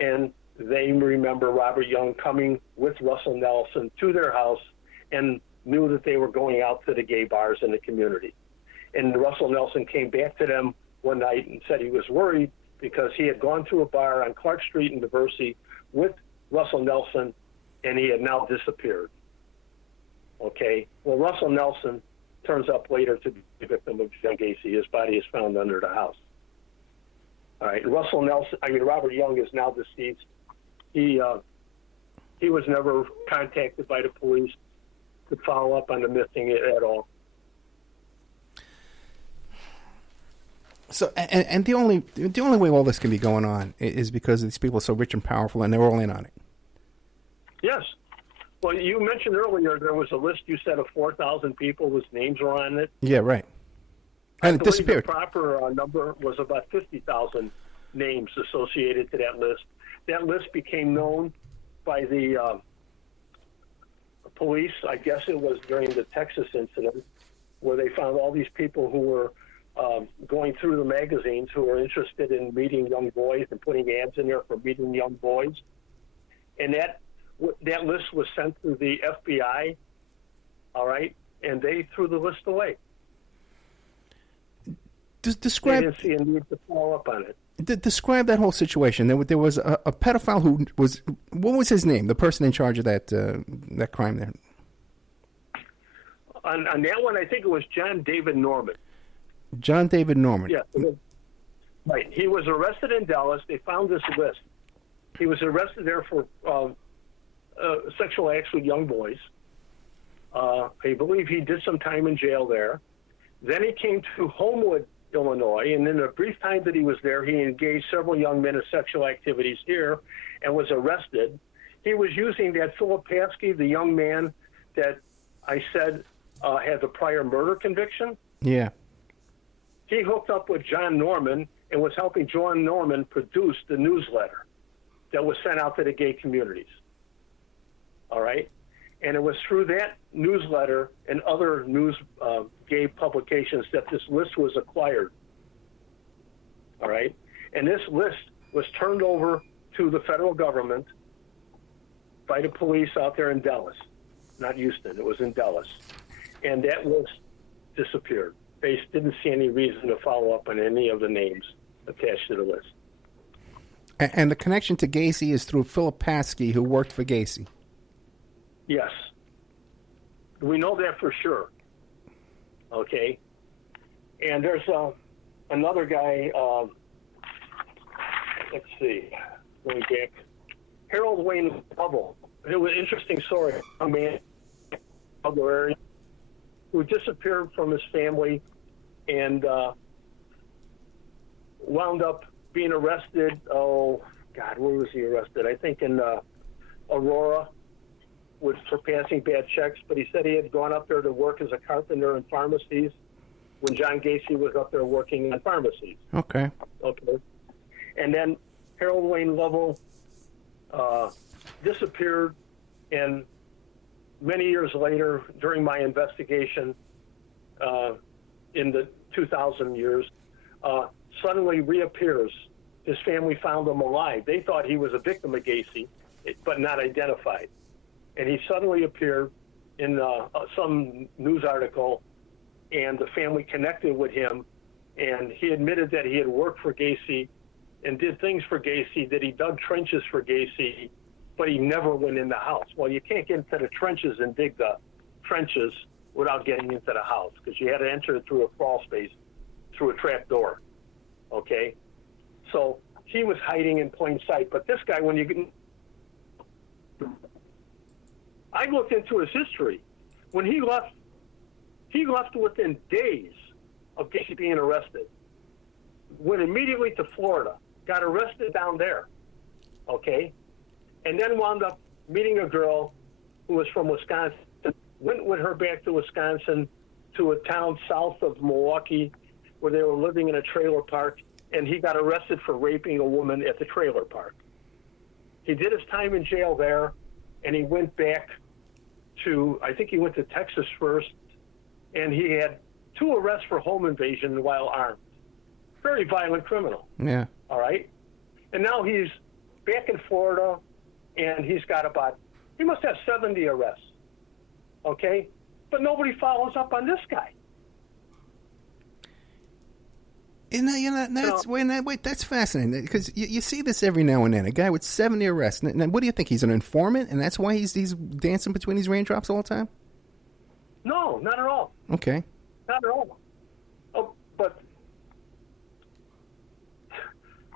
and they remember Robert Young coming with Russell Nelson to their house and knew that they were going out to the gay bars in the community. And Russell Nelson came back to them one night and said he was worried because he had gone to a bar on Clark Street in Diversey with Russell Nelson, and he had now disappeared. Okay. Well, Russell Nelson turns up later to be the victim of John Gacey. His body is found under the house. All right. Robert Young is now deceased. He was never contacted by the police to follow up on the missing at all. So, and the only way all this can be going on is because these people are so rich and powerful, and they're all in on it. Yes, Well, you mentioned earlier there was a list you said of 4,000 people whose names were on it. Yeah, right. And it disappeared. The proper number was about 50,000 names associated to that list. That list became known by the police. I guess it was during the Texas incident, where they found all these people who were going through the magazines who were interested in meeting young boys and putting ads in there for meeting young boys. And that list was sent to the FBI, all right, and they threw the list away. Describe. They didn't see a need to follow up on it. Describe that whole situation. There was a pedophile who was. What was his name? The person in charge of that crime there. On that one, I think it was John David Norman. John David Norman. Yeah, right. He was arrested in Dallas. They found this list. He was arrested there for sexual acts with young boys. I believe he did some time in jail there. Then he came to Homewood, Illinois, and in the brief time that he was there, he engaged several young men in sexual activities here and was arrested. He was using that Philip Paskey, the young man that I said had the prior murder conviction. Yeah. He hooked up with John Norman and was helping John Norman produce the newsletter that was sent out to the gay communities. All right? And it was through that newsletter and other gay publications that this list was acquired. All right? And this list was turned over to the federal government by the police out there in Dallas. Not Houston, it was in Dallas. And that list disappeared. They didn't see any reason to follow up on any of the names attached to the list. And the connection to Gacey is through Philip Paskey, who worked for Gacey. Yes. We know that for sure. Okay? And there's another guy, let's see, going back, Harold Wayne Lovell. It was an interesting story. A man who disappeared from his family and wound up being arrested. Oh, God, where was he arrested? I think in Aurora for passing bad checks. But he said he had gone up there to work as a carpenter in pharmacies when John Gacey was up there working in pharmacies. Okay. And then Harold Wayne Lovell disappeared, and many years later, during my investigation in the 2000 years, suddenly reappears. His family found him alive. They thought he was a victim of Gacey, but not identified. And he suddenly appeared in some news article, and the family connected with him, and he admitted that he had worked for Gacey and did things for Gacey, that he dug trenches for Gacey, but he never went in the house. Well, you can't get into the trenches and dig the trenches without getting into the house, because you had to enter it through a crawl space, through a trap door. Okay? So he was hiding in plain sight. But this guy, when you get... I looked into his history. When he left within days of Gacey being arrested. Went immediately to Florida, got arrested down there, okay? And then wound up meeting a girl who was from Wisconsin, went with her back to Wisconsin to a town south of Milwaukee where they were living in a trailer park, and he got arrested for raping a woman at the trailer park. He did his time in jail there, and he went back to, I think he went to Texas first, and he had 2 arrests for home invasion while armed. Very violent criminal. Yeah. All right? And now he's back in Florida, and he's got he must have 70 arrests. Okay? But nobody follows up on this guy. That's fascinating, because you see this every now and then. A guy with 70 arrests. And what do you think? He's an informant, and that's why he's dancing between these raindrops all the time? No, not at all. Okay. Not at all. Oh, but,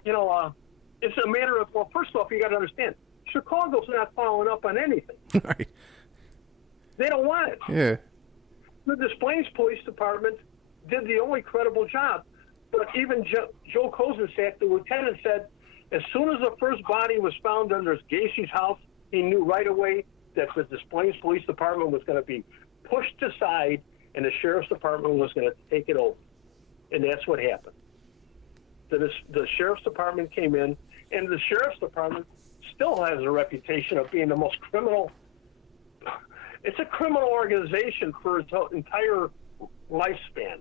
it's a matter of, well, first off, you got to understand, Chicago's not following up on anything. Right. They don't want it. Yeah. The Des Plaines Police Department did the only credible job. But even Joe Kozensack, the lieutenant, said as soon as the first body was found under Gacey's house, he knew right away that the Des Plaines Police Department was going to be pushed aside and the Sheriff's Department was going to take it over. And that's what happened. The Sheriff's Department came in, and the Sheriff's Department still has a reputation of being the most criminal. It's a criminal organization for its entire lifespan,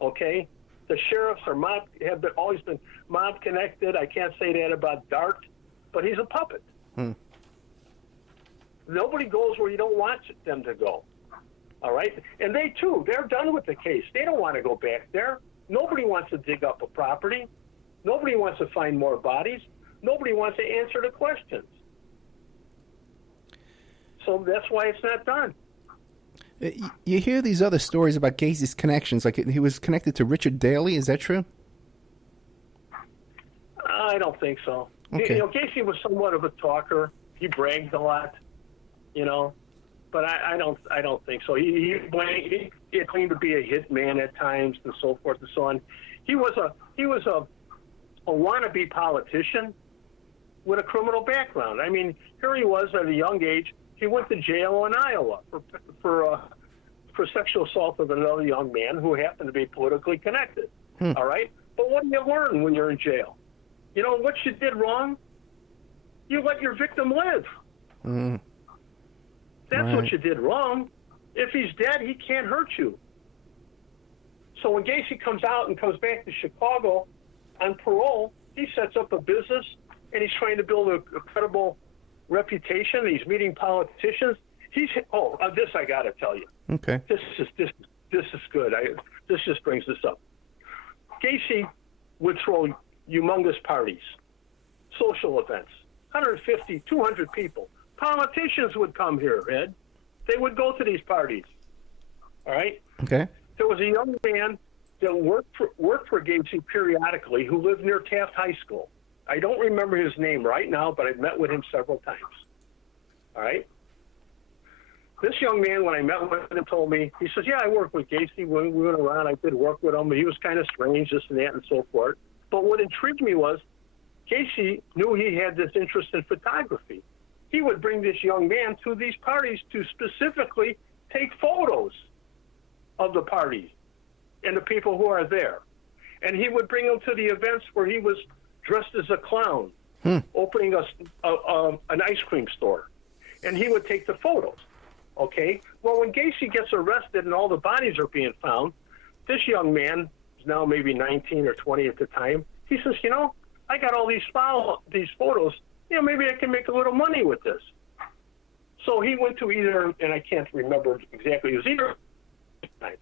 okay? The sheriffs are always been mob connected. I can't say that about Dart, but he's a puppet. Nobody goes where you don't want them to go, all right? And they, too, they're done with the case. They don't want to go back there. Nobody wants to dig up a property. Nobody wants to find more bodies. Nobody wants to answer the questions. So that's why it's not done. You hear these other stories about Gacey's connections, like he was connected to Richard Daley. Is that true? I don't think so. Okay. Gacey was somewhat of a talker. He bragged a lot, but I don't think so. He claimed to be a hitman at times and so forth and so on. He was a wannabe politician with a criminal background. I mean, here he was at a young age. He went to jail in Iowa for sexual assault of another young man who happened to be politically connected. All right? But what do you learn when you're in jail? You know what you did wrong? You let your victim live. That's what you did wrong. If he's dead, he can't hurt you. So when Gacey comes out and comes back to Chicago on parole, he sets up a business and he's trying to build a credible reputation. He's meeting politicians. This I got to tell you. Okay. This is good. This just brings this up. Gacey would throw humongous parties, social events, 150, 200 people. Politicians would come here, Ed. They would go to these parties. All right? Okay. There was a young man that worked for Gacey periodically who lived near Taft High School. I don't remember his name right now, but I've met with him several times. All right? This young man, when I met with him, told me, he says, yeah, I worked with Gacey. When we went around, I did work with him. He was kind of strange, this and that, and so forth. But what intrigued me was Gacey knew he had this interest in photography. He would bring this young man to these parties to specifically take photos of the parties and the people who are there. And he would bring them to the events where he was dressed as a clown, opening an ice cream store. And he would take the photos. Okay? Well, when Gacey gets arrested and all the bodies are being found, this young man is now maybe 19 or 20 at the time. He says, I got all these photos. Maybe I can make a little money with this. So he went to either, and I can't remember exactly, it was either times.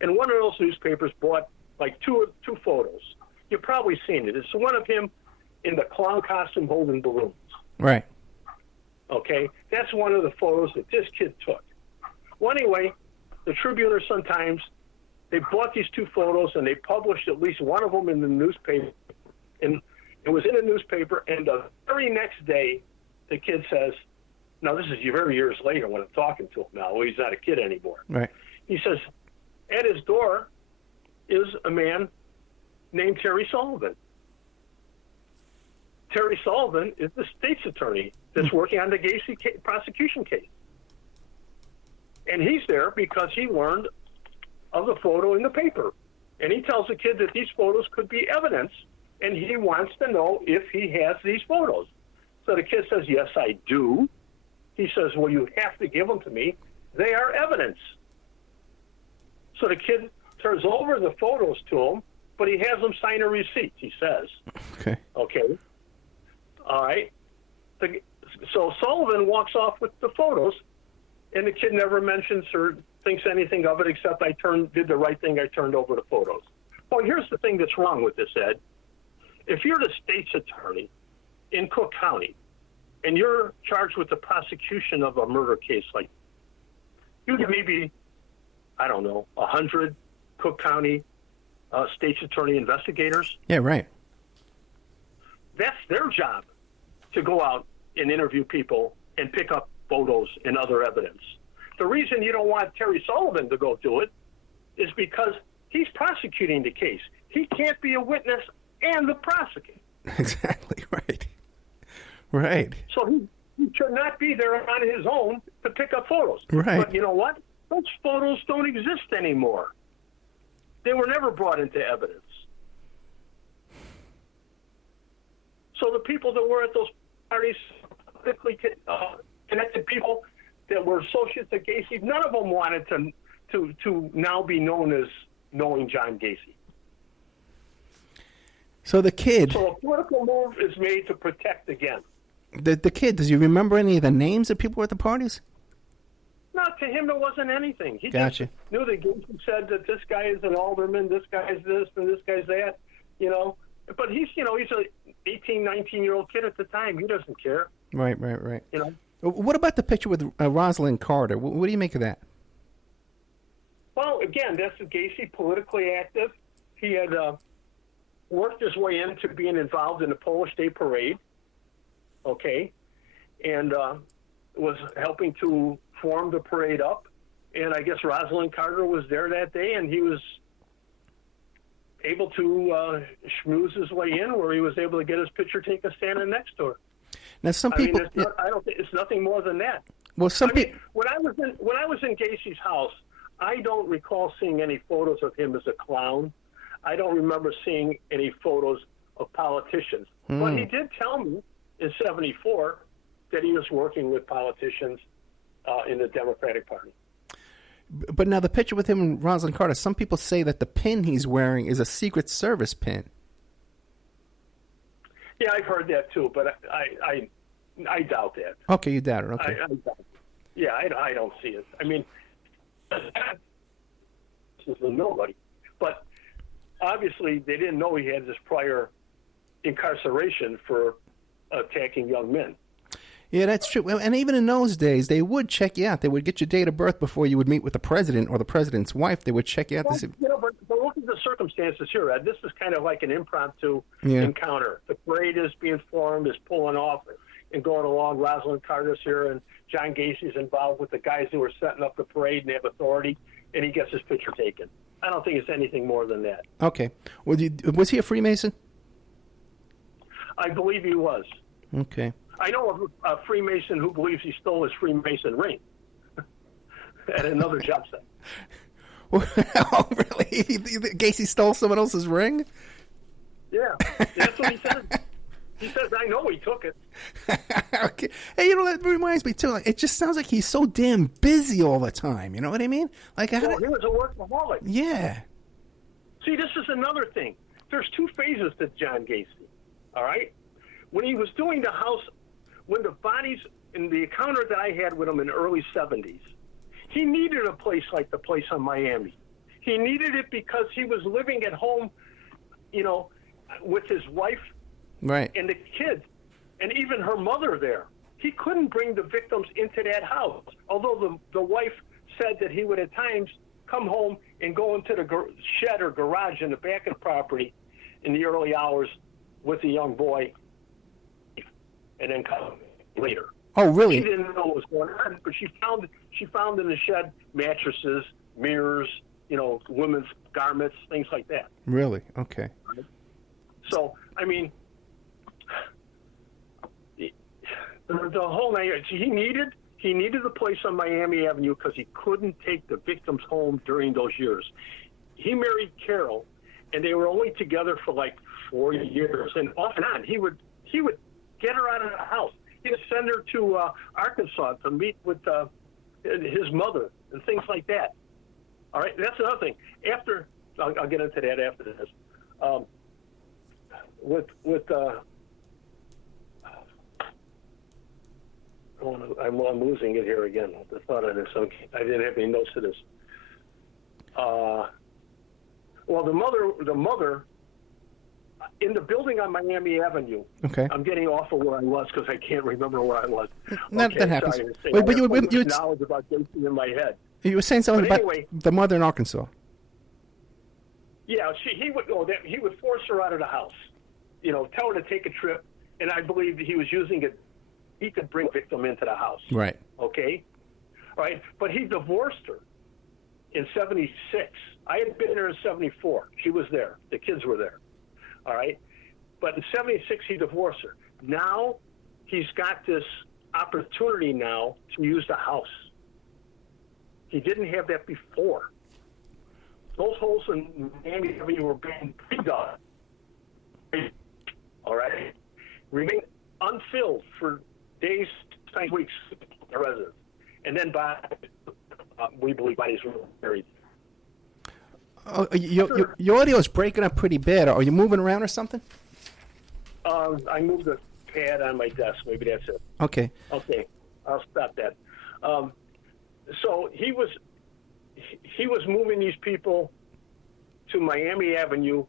And one of those newspapers bought like two photos. You've probably seen it. It's one of him in the clown costume holding balloons. Right. Okay? That's one of the photos that this kid took. Well, anyway, the Tribune or Sun-Times, they bought these two photos and they published at least one of them in the newspaper. And it was in the newspaper, and the very next day, the kid says, now this is very years later when I'm talking to him now. Well, he's not a kid anymore. Right. He says, at his door is a man named Terry Sullivan. Terry Sullivan is the state's attorney that's working on the Gacey prosecution case. And he's there because he learned of the photo in the paper. And he tells the kid that these photos could be evidence, and he wants to know if he has these photos. So the kid says, yes, I do. He says, well, you have to give them to me. They are evidence. So the kid turns over the photos to him, but he has them sign a receipt, he says. Okay. All right. So Sullivan walks off with the photos, and the kid never mentions or thinks anything of it except I did the right thing, I turned over the photos. Well, here's the thing that's wrong with this, Ed. If you're the state's attorney in Cook County and you're charged with the prosecution of a murder case like you get maybe, 100 Cook County state's attorney investigators. Yeah, right. That's their job to go out and interview people and pick up photos and other evidence. The reason you don't want Terry Sullivan to go do it is because he's prosecuting the case. He can't be a witness and the prosecutor. Exactly, right. Right. So he should not be there on his own to pick up photos. Right. But you know what? Those photos don't exist anymore. They were never brought into evidence. So the people that were at those parties, politically connected people that were associates of Gacey, none of them wanted to now be known as knowing John Gacey. So the kid... So a political move is made to protect again. The kid, does you remember any of the names of people at the parties? No, to him there wasn't anything. He Gotcha. just knew that Gacey said that this guy is an alderman, this guy's this, and this guy's that, you know. But he's an 18, 19-year-old kid at the time. He doesn't care. Right. You know. What about the picture with Rosalind Carter? What do you make of that? Well, again, that's Gacey, politically active. He had worked his way into being involved in the Polish Day Parade, okay, and was helping to form the parade up. And I guess Rosalind Carter was there that day, and he was able to schmooze his way in, where he was able to get his picture taken standing next to her. Now, some people... I don't think it's nothing more than that. Well, some people... When I was in Gacey's house, I don't recall seeing any photos of him as a clown. I don't remember seeing any photos of politicians. But he did tell me in '74 that he was working with politicians in the Democratic Party. But now the picture with him and Rosalind Carter, some people say that the pin he's wearing is a Secret Service pin. Yeah, I've heard that too, but I doubt that. Okay, you doubt it. Okay. I doubt it. Yeah, I don't see it. I mean, this is nobody. But obviously, they didn't know he had this prior incarceration for attacking young men. Yeah, that's true. And even in those days, they would check you out. They would get your date of birth before you would meet with the president or the president's wife. They would check you out. Well, but look at the circumstances here, Ed. This is kind of like an impromptu encounter. The parade is being formed, is pulling off and going along. Rosalind Carter's here, and John Gacey's involved with the guys who are setting up the parade, and they have authority, and he gets his picture taken. I don't think it's anything more than that. Okay. Well, was he a Freemason? I believe he was. Okay. I know a Freemason who believes he stole his Freemason ring at another job site. Oh, really? Gacey stole someone else's ring? Yeah, that's what he said. He says, I know he took it. Okay. Hey, you know, that reminds me, too. Like, it just sounds like he's so damn busy all the time. You know what I mean? Like, he was a workaholic. Yeah. See, this is another thing. There's two phases to John Gacey, all right? When he was doing the house, when the bodies, in the encounter that I had with him in the early 70s, he needed a place like the place on Miami. He needed it because he was living at home, you know, with his wife right, and the kids, and even her mother there. He couldn't bring the victims into that house, although the wife said that he would at times come home and go into the shed or garage in the back of the property in the early hours with the young boy and then come later. Oh, really? She didn't know what was going on, but she found in the shed mattresses, mirrors, you know, women's garments, things like that. Really? Okay. So, I mean, the whole night, he needed the place on Miami Avenue because he couldn't take the victims home during those years. He married Carol, and they were only together for like 4 years, and off and on, he would get her out of the house. He'd send her to Arkansas to meet with his mother and things like that. All right, that's another thing. After I'll get into that after this. I'm losing it here again. I thought I didn't have any notes to this. Well, the mother. In the building on Miami Avenue. Okay. I'm getting off of where I was because I can't remember where I was. That happens. Sorry, Wait, but you knowledge about Gacey in my head. You were saying something about the mother in Arkansas. Yeah, he would force her out of the house. You know, tell her to take a trip, and I believe that he was using it. He could bring victim into the house. Right. Okay. All right, but he divorced her in '76. I had been there in '74. She was there. The kids were there. All right. But in '76, he divorced her. Now he's got this opportunity now to use the house. He didn't have that before. Those holes in Miami Avenue were being pre-dug. All right? Remained unfilled for days, sometimes weeks, the residents. And then we believe bodies were buried. Your audio is breaking up pretty bad. Are you moving around or something? I moved the pad on my desk. Maybe that's it. Okay. Okay. I'll stop that. So he was moving these people to Miami Avenue,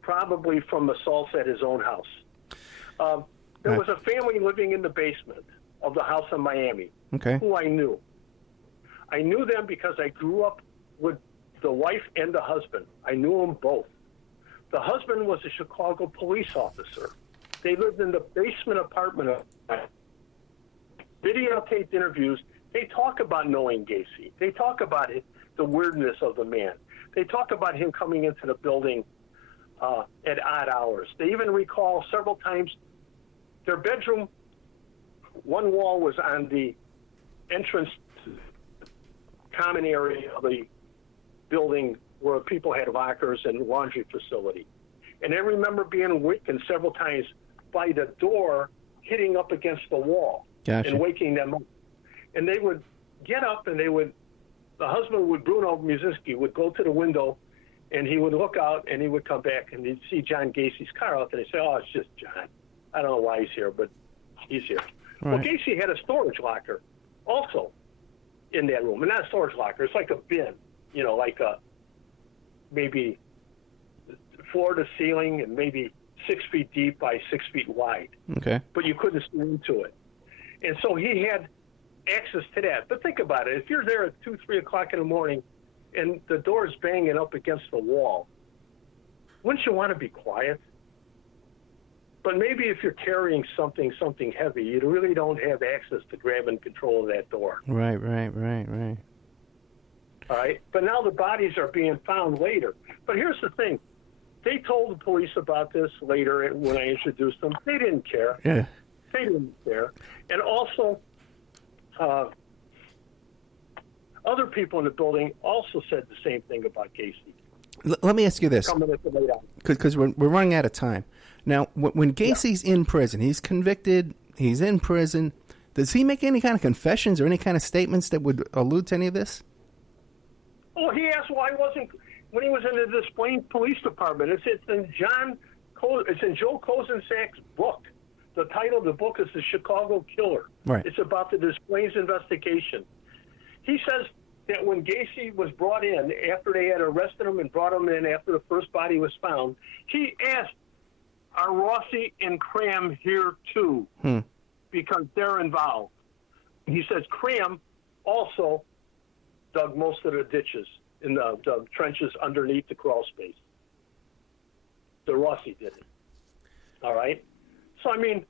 probably from assaults at his own house. There was a family living in the basement of the house in Miami, who I knew. I knew them because I grew up with the wife and the husband. I knew them both. The husband was a Chicago police officer. They lived in the basement apartment of videotaped interviews. They talk about knowing Gacey. They talk about the weirdness of the man. They talk about him coming into the building at odd hours. They even recall several times their bedroom, one wall was on the entrance common area of the building where people had lockers and laundry facility. And I remember being awakened several times by the door hitting up against the wall and waking them up. And they would get up and the husband would, Bruno Musinski, would go to the window and he would look out and he would come back and he'd see John Gacey's car out there. And he'd say, oh, it's just John. I don't know why he's here, but he's here. Right. Well, Gacey had a storage locker also in that room. And not a storage locker. It's like a bin, like a maybe floor to ceiling and maybe 6 feet deep by 6 feet wide. Okay. But you couldn't see into it. And so he had access to that. But think about it. If you're there at 2, 3 o'clock in the morning and the door is banging up against the wall, wouldn't you want to be quiet? But maybe if you're carrying something heavy, you really don't have access to grab and control that door. Right. All right? But now the bodies are being found later. But here's the thing. They told the police about this later when I introduced them. They didn't care. Yeah. They didn't care. And also, other people in the building also said the same thing about Gacey. Let me ask you this, because we're running out of time. Now, when Gacey's in prison, he's convicted, he's in prison, does he make any kind of confessions or any kind of statements that would allude to any of this? Oh, he asked why wasn't, when he was in the Des Plaines Police Department, it's in Joe Kozensak's book. The title of the book is The Chicago Killer. Right. It's about the Des Plaines investigation. He says that when Gacey was brought in, after they had arrested him and brought him in after the first body was found, he asked, are Rossi and Cram here too? Because they're involved. He says Cram also dug most of the ditches in the trenches underneath the crawl space. The Rossi did it. All right? So, I mean,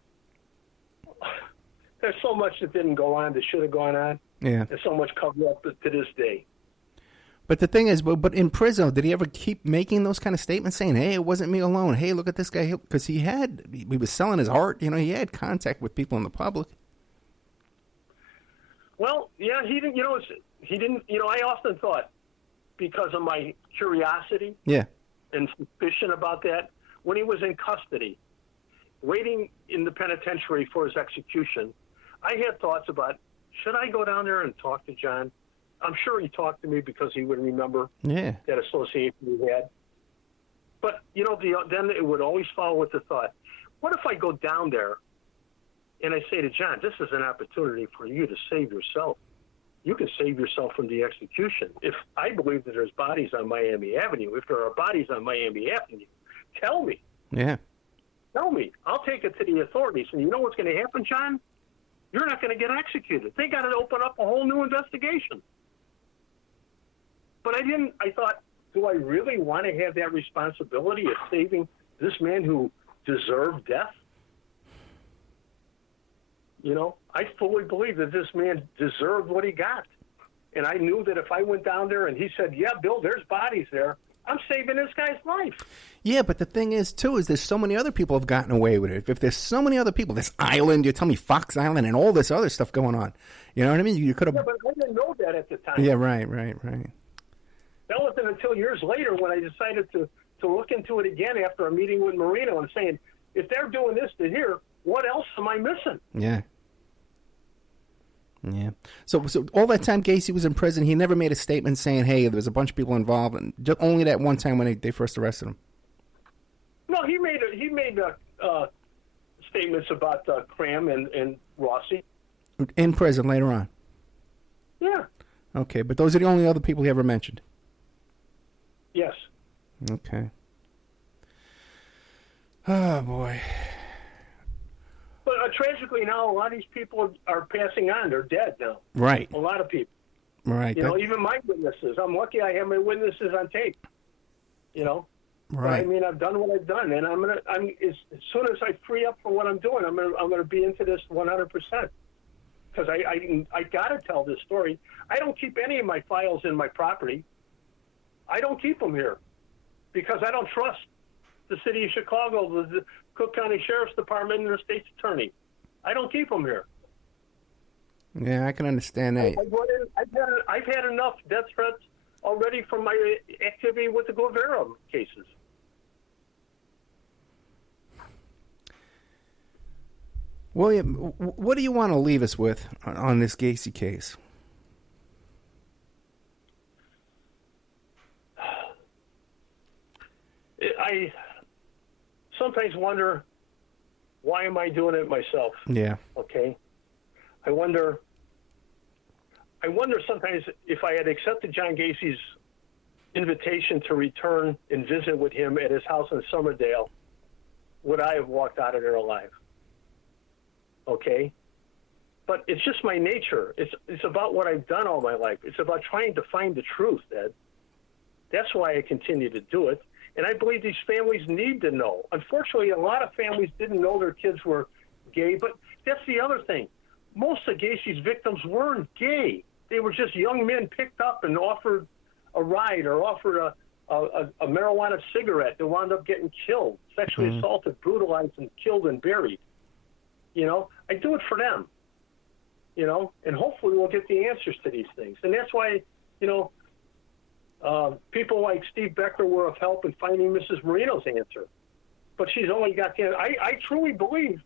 there's so much that didn't go on that should have gone on. Yeah. There's so much cover up to this day. But the thing is, but in prison, did he ever keep making those kind of statements saying, hey, it wasn't me alone. Hey, look at this guy. Because he was selling his art. He had contact with people in the public. Well, yeah, he didn't, I often thought, because of my curiosity and suspicion about that, when he was in custody, waiting in the penitentiary for his execution, I had thoughts about, should I go down there and talk to John? I'm sure he talked to me because he would remember that association we had. But, then it would always follow with the thought, what if I go down there and I say to John, this is an opportunity for you to save yourself. You can save yourself from the execution. If I believe that there's bodies on Miami Avenue, if there are bodies on Miami Avenue, tell me. Yeah. Tell me. I'll take it to the authorities. And you know what's going to happen, John? You're not going to get executed. They got to open up a whole new investigation. But I thought, do I really want to have that responsibility of saving this man who deserved death? I fully believe that this man deserved what he got. And I knew that if I went down there and he said, yeah, Bill, there's bodies there, I'm saving this guy's life. Yeah, but the thing is, too, is there's so many other people have gotten away with it. If there's so many other people, this island, you tell me Fox Island and all this other stuff going on. You know what I mean? You could have... Yeah, but I didn't know that at the time. Yeah, right. That wasn't until years later when I decided to look into it again after a meeting with Marino and saying, if they're doing this to here, what else am I missing? Yeah. So all that time Gacey was in prison, he never made a statement saying, hey, there was a bunch of people involved, and just only that one time when they first arrested him. No, he made statements about Cram and Rossi. In prison later on? Yeah. Okay, but those are the only other people he ever mentioned? Yes. Okay. Oh, boy. But tragically now, a lot of these people are passing on. They're dead now. Right. A lot of people. Right. You know, even my witnesses. I'm lucky I have my witnesses on tape. You know? Right. I mean, I've done what I've done, and as soon as I free up for what I'm doing, I'm gonna be into this 100%. Because I gotta tell this story. I don't keep any of my files in my property. I don't keep them here because I don't trust the city of Chicago, the Cook County Sheriff's Department, and the state's attorney. I don't keep them here. Yeah, I can understand that. I've had enough death threats already from my activity with the Guevara cases. William, what do you want to leave us with on this Gacey case? I sometimes wonder, why am I doing it myself? Yeah. Okay. I wonder sometimes if I had accepted John Gacey's invitation to return and visit with him at his house in Somerdale, would I have walked out of there alive? Okay? But it's just my nature. It's about what I've done all my life. It's about trying to find the truth, Ed. That's why I continue to do it. And I believe these families need to know. Unfortunately, a lot of families didn't know their kids were gay, but that's the other thing. Most of Gacey's victims weren't gay. They were just young men picked up and offered a ride or offered a marijuana cigarette that wound up getting killed, sexually assaulted, brutalized, and killed and buried. You know, I do it for them, you know, and hopefully we'll get the answers to these things. And that's why, you know, people like Steve Becker were of help in finding Mrs. Marino's answer. But she's only got the answer. I truly believe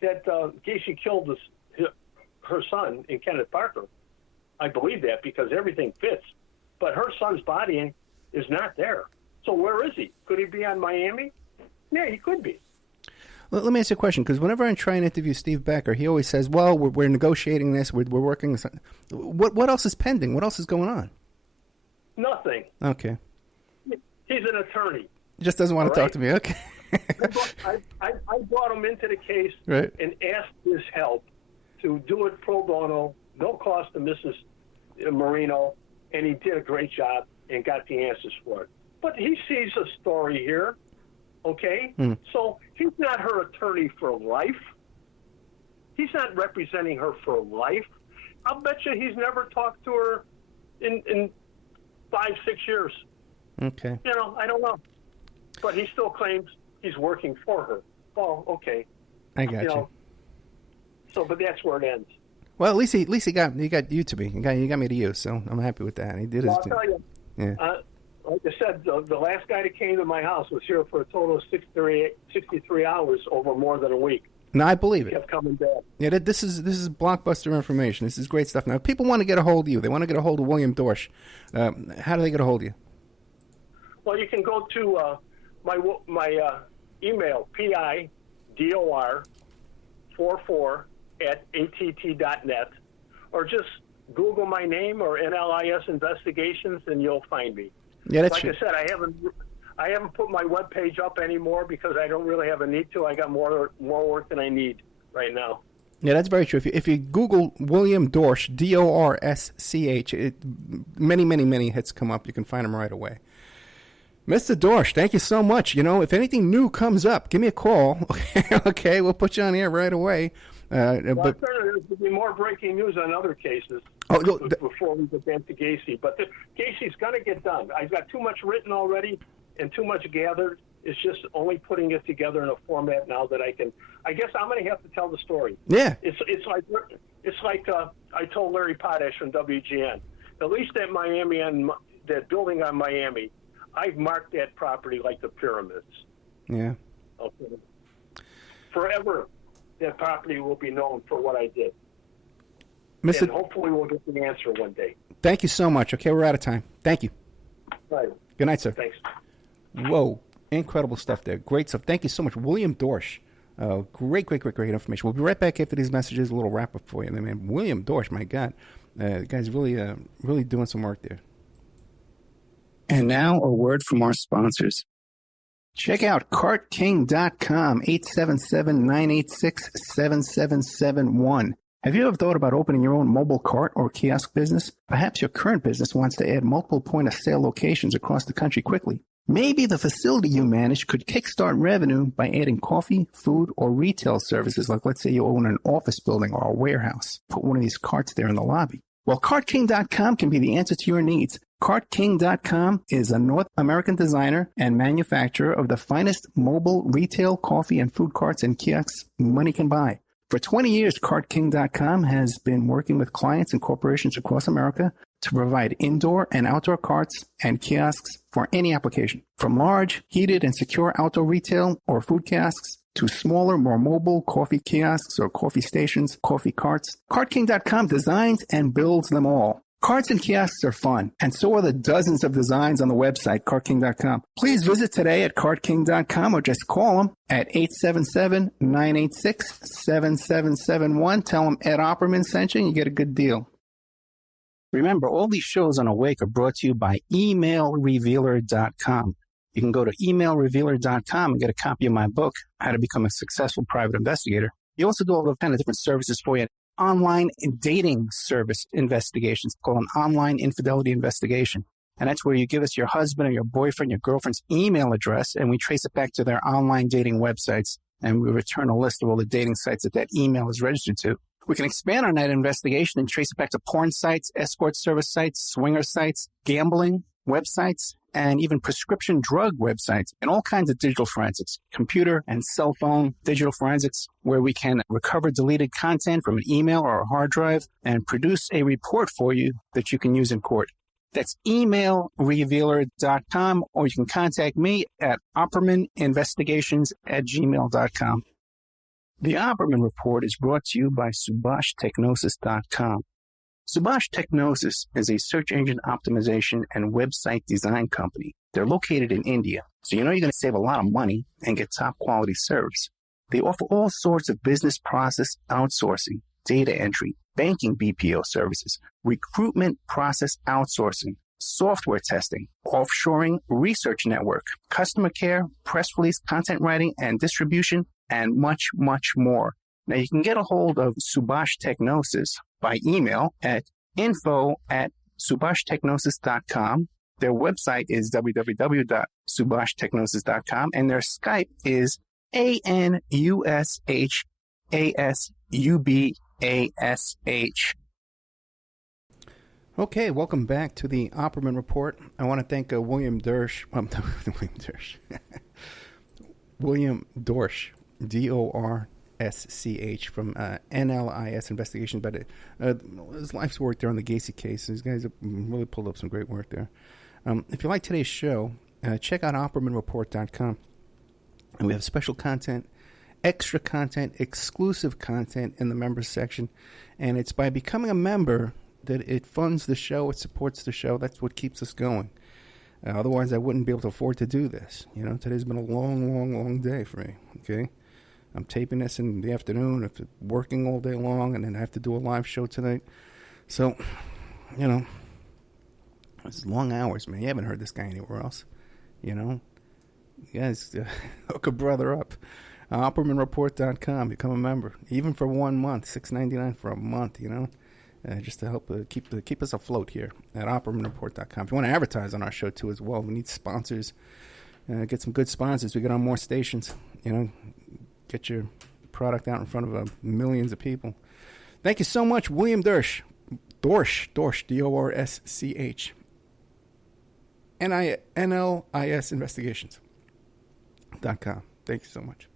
that Gacey killed her son in Kenneth Parker. I believe that because everything fits. But her son's body is not there. So where is he? Could he be on Miami? Yeah, he could be. Let me ask you a question, because whenever I try and interview Steve Becker, he always says, well, we're negotiating this, we're working this. What else is pending? What else is going on? Nothing. Okay. He's an attorney. He just doesn't want to talk to me. Okay. I brought him into the case and asked his help to do it pro bono, no cost to Mrs. Marino, and he did a great job and got the answers for it. But he sees a story here, okay? So he's not her attorney for life. He's not representing her for life. I'll bet you he's never talked to her in 5-6 years. Okay. You know, I don't know. But he still claims he's working for her. Oh, okay. I got you. Know, so, but that's where it ends. Well, at least he got you to me. He got me to you, so I'm happy with that. He did his. I'll tell you. Yeah. Like I said, the last guy that came to my house was here for a total of 63 hours over more than a week. No, I believe He it. kept coming back. Yeah, this is blockbuster information. This is great stuff. Now, if people want to get a hold of you, they want to get a hold of William Dorsch. How do they get a hold of you? Well, you can go to my email, pidor44@att.net, or just Google my name or NLIS Investigations, and you'll find me. Yeah, that's like true. I said, I haven't put my webpage up anymore because I don't really have a need to. I got more work than I need right now. Yeah, that's very true. If you Google William Dorsch, Dorsch, many hits come up. You can find him right away. Mr. Dorsch, thank you so much. You know, if anything new comes up, give me a call. Okay, we'll put you on air right away. But there'll be more breaking news on other cases before we get back to Gacey. But Gacey's going to get done. I've got too much written already and too much gathered. It's just only putting it together in a format now that I can. I guess I'm going to have to tell the story. Yeah. It's like I told Larry Potash from WGN. At least at Miami and that building on Miami, I've marked that property like the pyramids. Yeah. Okay. Forever, that property will be known for what I did. And hopefully we'll get the answer one day. Thank you so much. Okay, we're out of time. Thank you. Right. Good night, sir. Thanks. Whoa. Incredible stuff there. Great stuff. Thank you so much. William Dorsch. Great information. We'll be right back after these messages. A little wrap-up for you. Man, William Dorsch, my God. The guy's really doing some work there. And now a word from our sponsors. Check out CartKing.com, 877-986-7771. Have you ever thought about opening your own mobile cart or kiosk business? Perhaps your current business wants to add multiple point-of-sale locations across the country quickly. Maybe the facility you manage could kickstart revenue by adding coffee, food, or retail services, like let's say you own an office building or a warehouse. Put one of these carts there in the lobby. Well, CartKing.com can be the answer to your needs. CartKing.com is a North American designer and manufacturer of the finest mobile retail coffee and food carts and kiosks money can buy. For 20 years, CartKing.com has been working with clients and corporations across America to provide indoor and outdoor carts and kiosks for any application. From large, heated, and secure outdoor retail or food kiosks to smaller, more mobile coffee kiosks or coffee stations, coffee carts, CartKing.com designs and builds them all. Carts and kiosks are fun, and so are the dozens of designs on the website, CartKing.com. Please visit today at CartKing.com or just call them at 877-986-7771. Tell them Ed Opperman sent you and you get a good deal. Remember, all these shows on Awake are brought to you by emailrevealer.com. You can go to emailrevealer.com and get a copy of my book, How to Become a Successful Private Investigator. You also do all the kind of different services for you. Online dating service investigations called an online infidelity investigation. And that's where you give us your husband or your boyfriend, your girlfriend's email address, and we trace it back to their online dating websites, and we return a list of all the dating sites that email is registered to. We can expand on that investigation and trace it back to porn sites, escort service sites, swinger sites, gambling websites, and even prescription drug websites, and all kinds of digital forensics, computer and cell phone digital forensics, where we can recover deleted content from an email or a hard drive and produce a report for you that you can use in court. That's emailrevealer.com, or you can contact me at oppermaninvestigations@gmail.com. The Opperman Report is brought to you by SubhashTechnosis.com. Subash Technosis is a search engine optimization and website design company. They're located in India, so you know you're going to save a lot of money and get top quality service. They offer all sorts of business process outsourcing, data entry, banking BPO services, recruitment process outsourcing, software testing, offshoring research network, customer care, press release, content writing and distribution, and much, much more. Now, you can get a hold of Subash Technosis by email at info@subashtechnosis.com. Their website is www.subashtechnosis.com, and their Skype is ANUSHASUBASH. Okay, welcome back to the Opperman Report. I want to thank William Dorsch, William Dorsch, DORSCH from NLIS Investigations. But his life's work there on the Gacey case. These guys have really pulled up some great work there. If you like today's show, check out OppermanReport.com. And we have special content, extra content, exclusive content in the members section. And it's by becoming a member that it funds the show, it supports the show. That's what keeps us going. Otherwise, I wouldn't be able to afford to do this. You know, today's been a long, long, long day for me, okay? I'm taping this in the afternoon, after working all day long, and then I have to do a live show tonight. So, you know, it's long hours, man. You haven't heard this guy anywhere else, you know? You guys, hook a brother up. OppermanReport.com, become a member. Even for 1 month, $6.99 for a month, you know? Just to help keep us afloat here at OppermanReport.com. If you want to advertise on our show, too, as well, we need sponsors. Get some good sponsors. We get on more stations, you know? Get your product out in front of millions of people. Thank you so much, William Dorsch. Dorsch, Dorsch, NLIS Investigations.com. Thank you so much.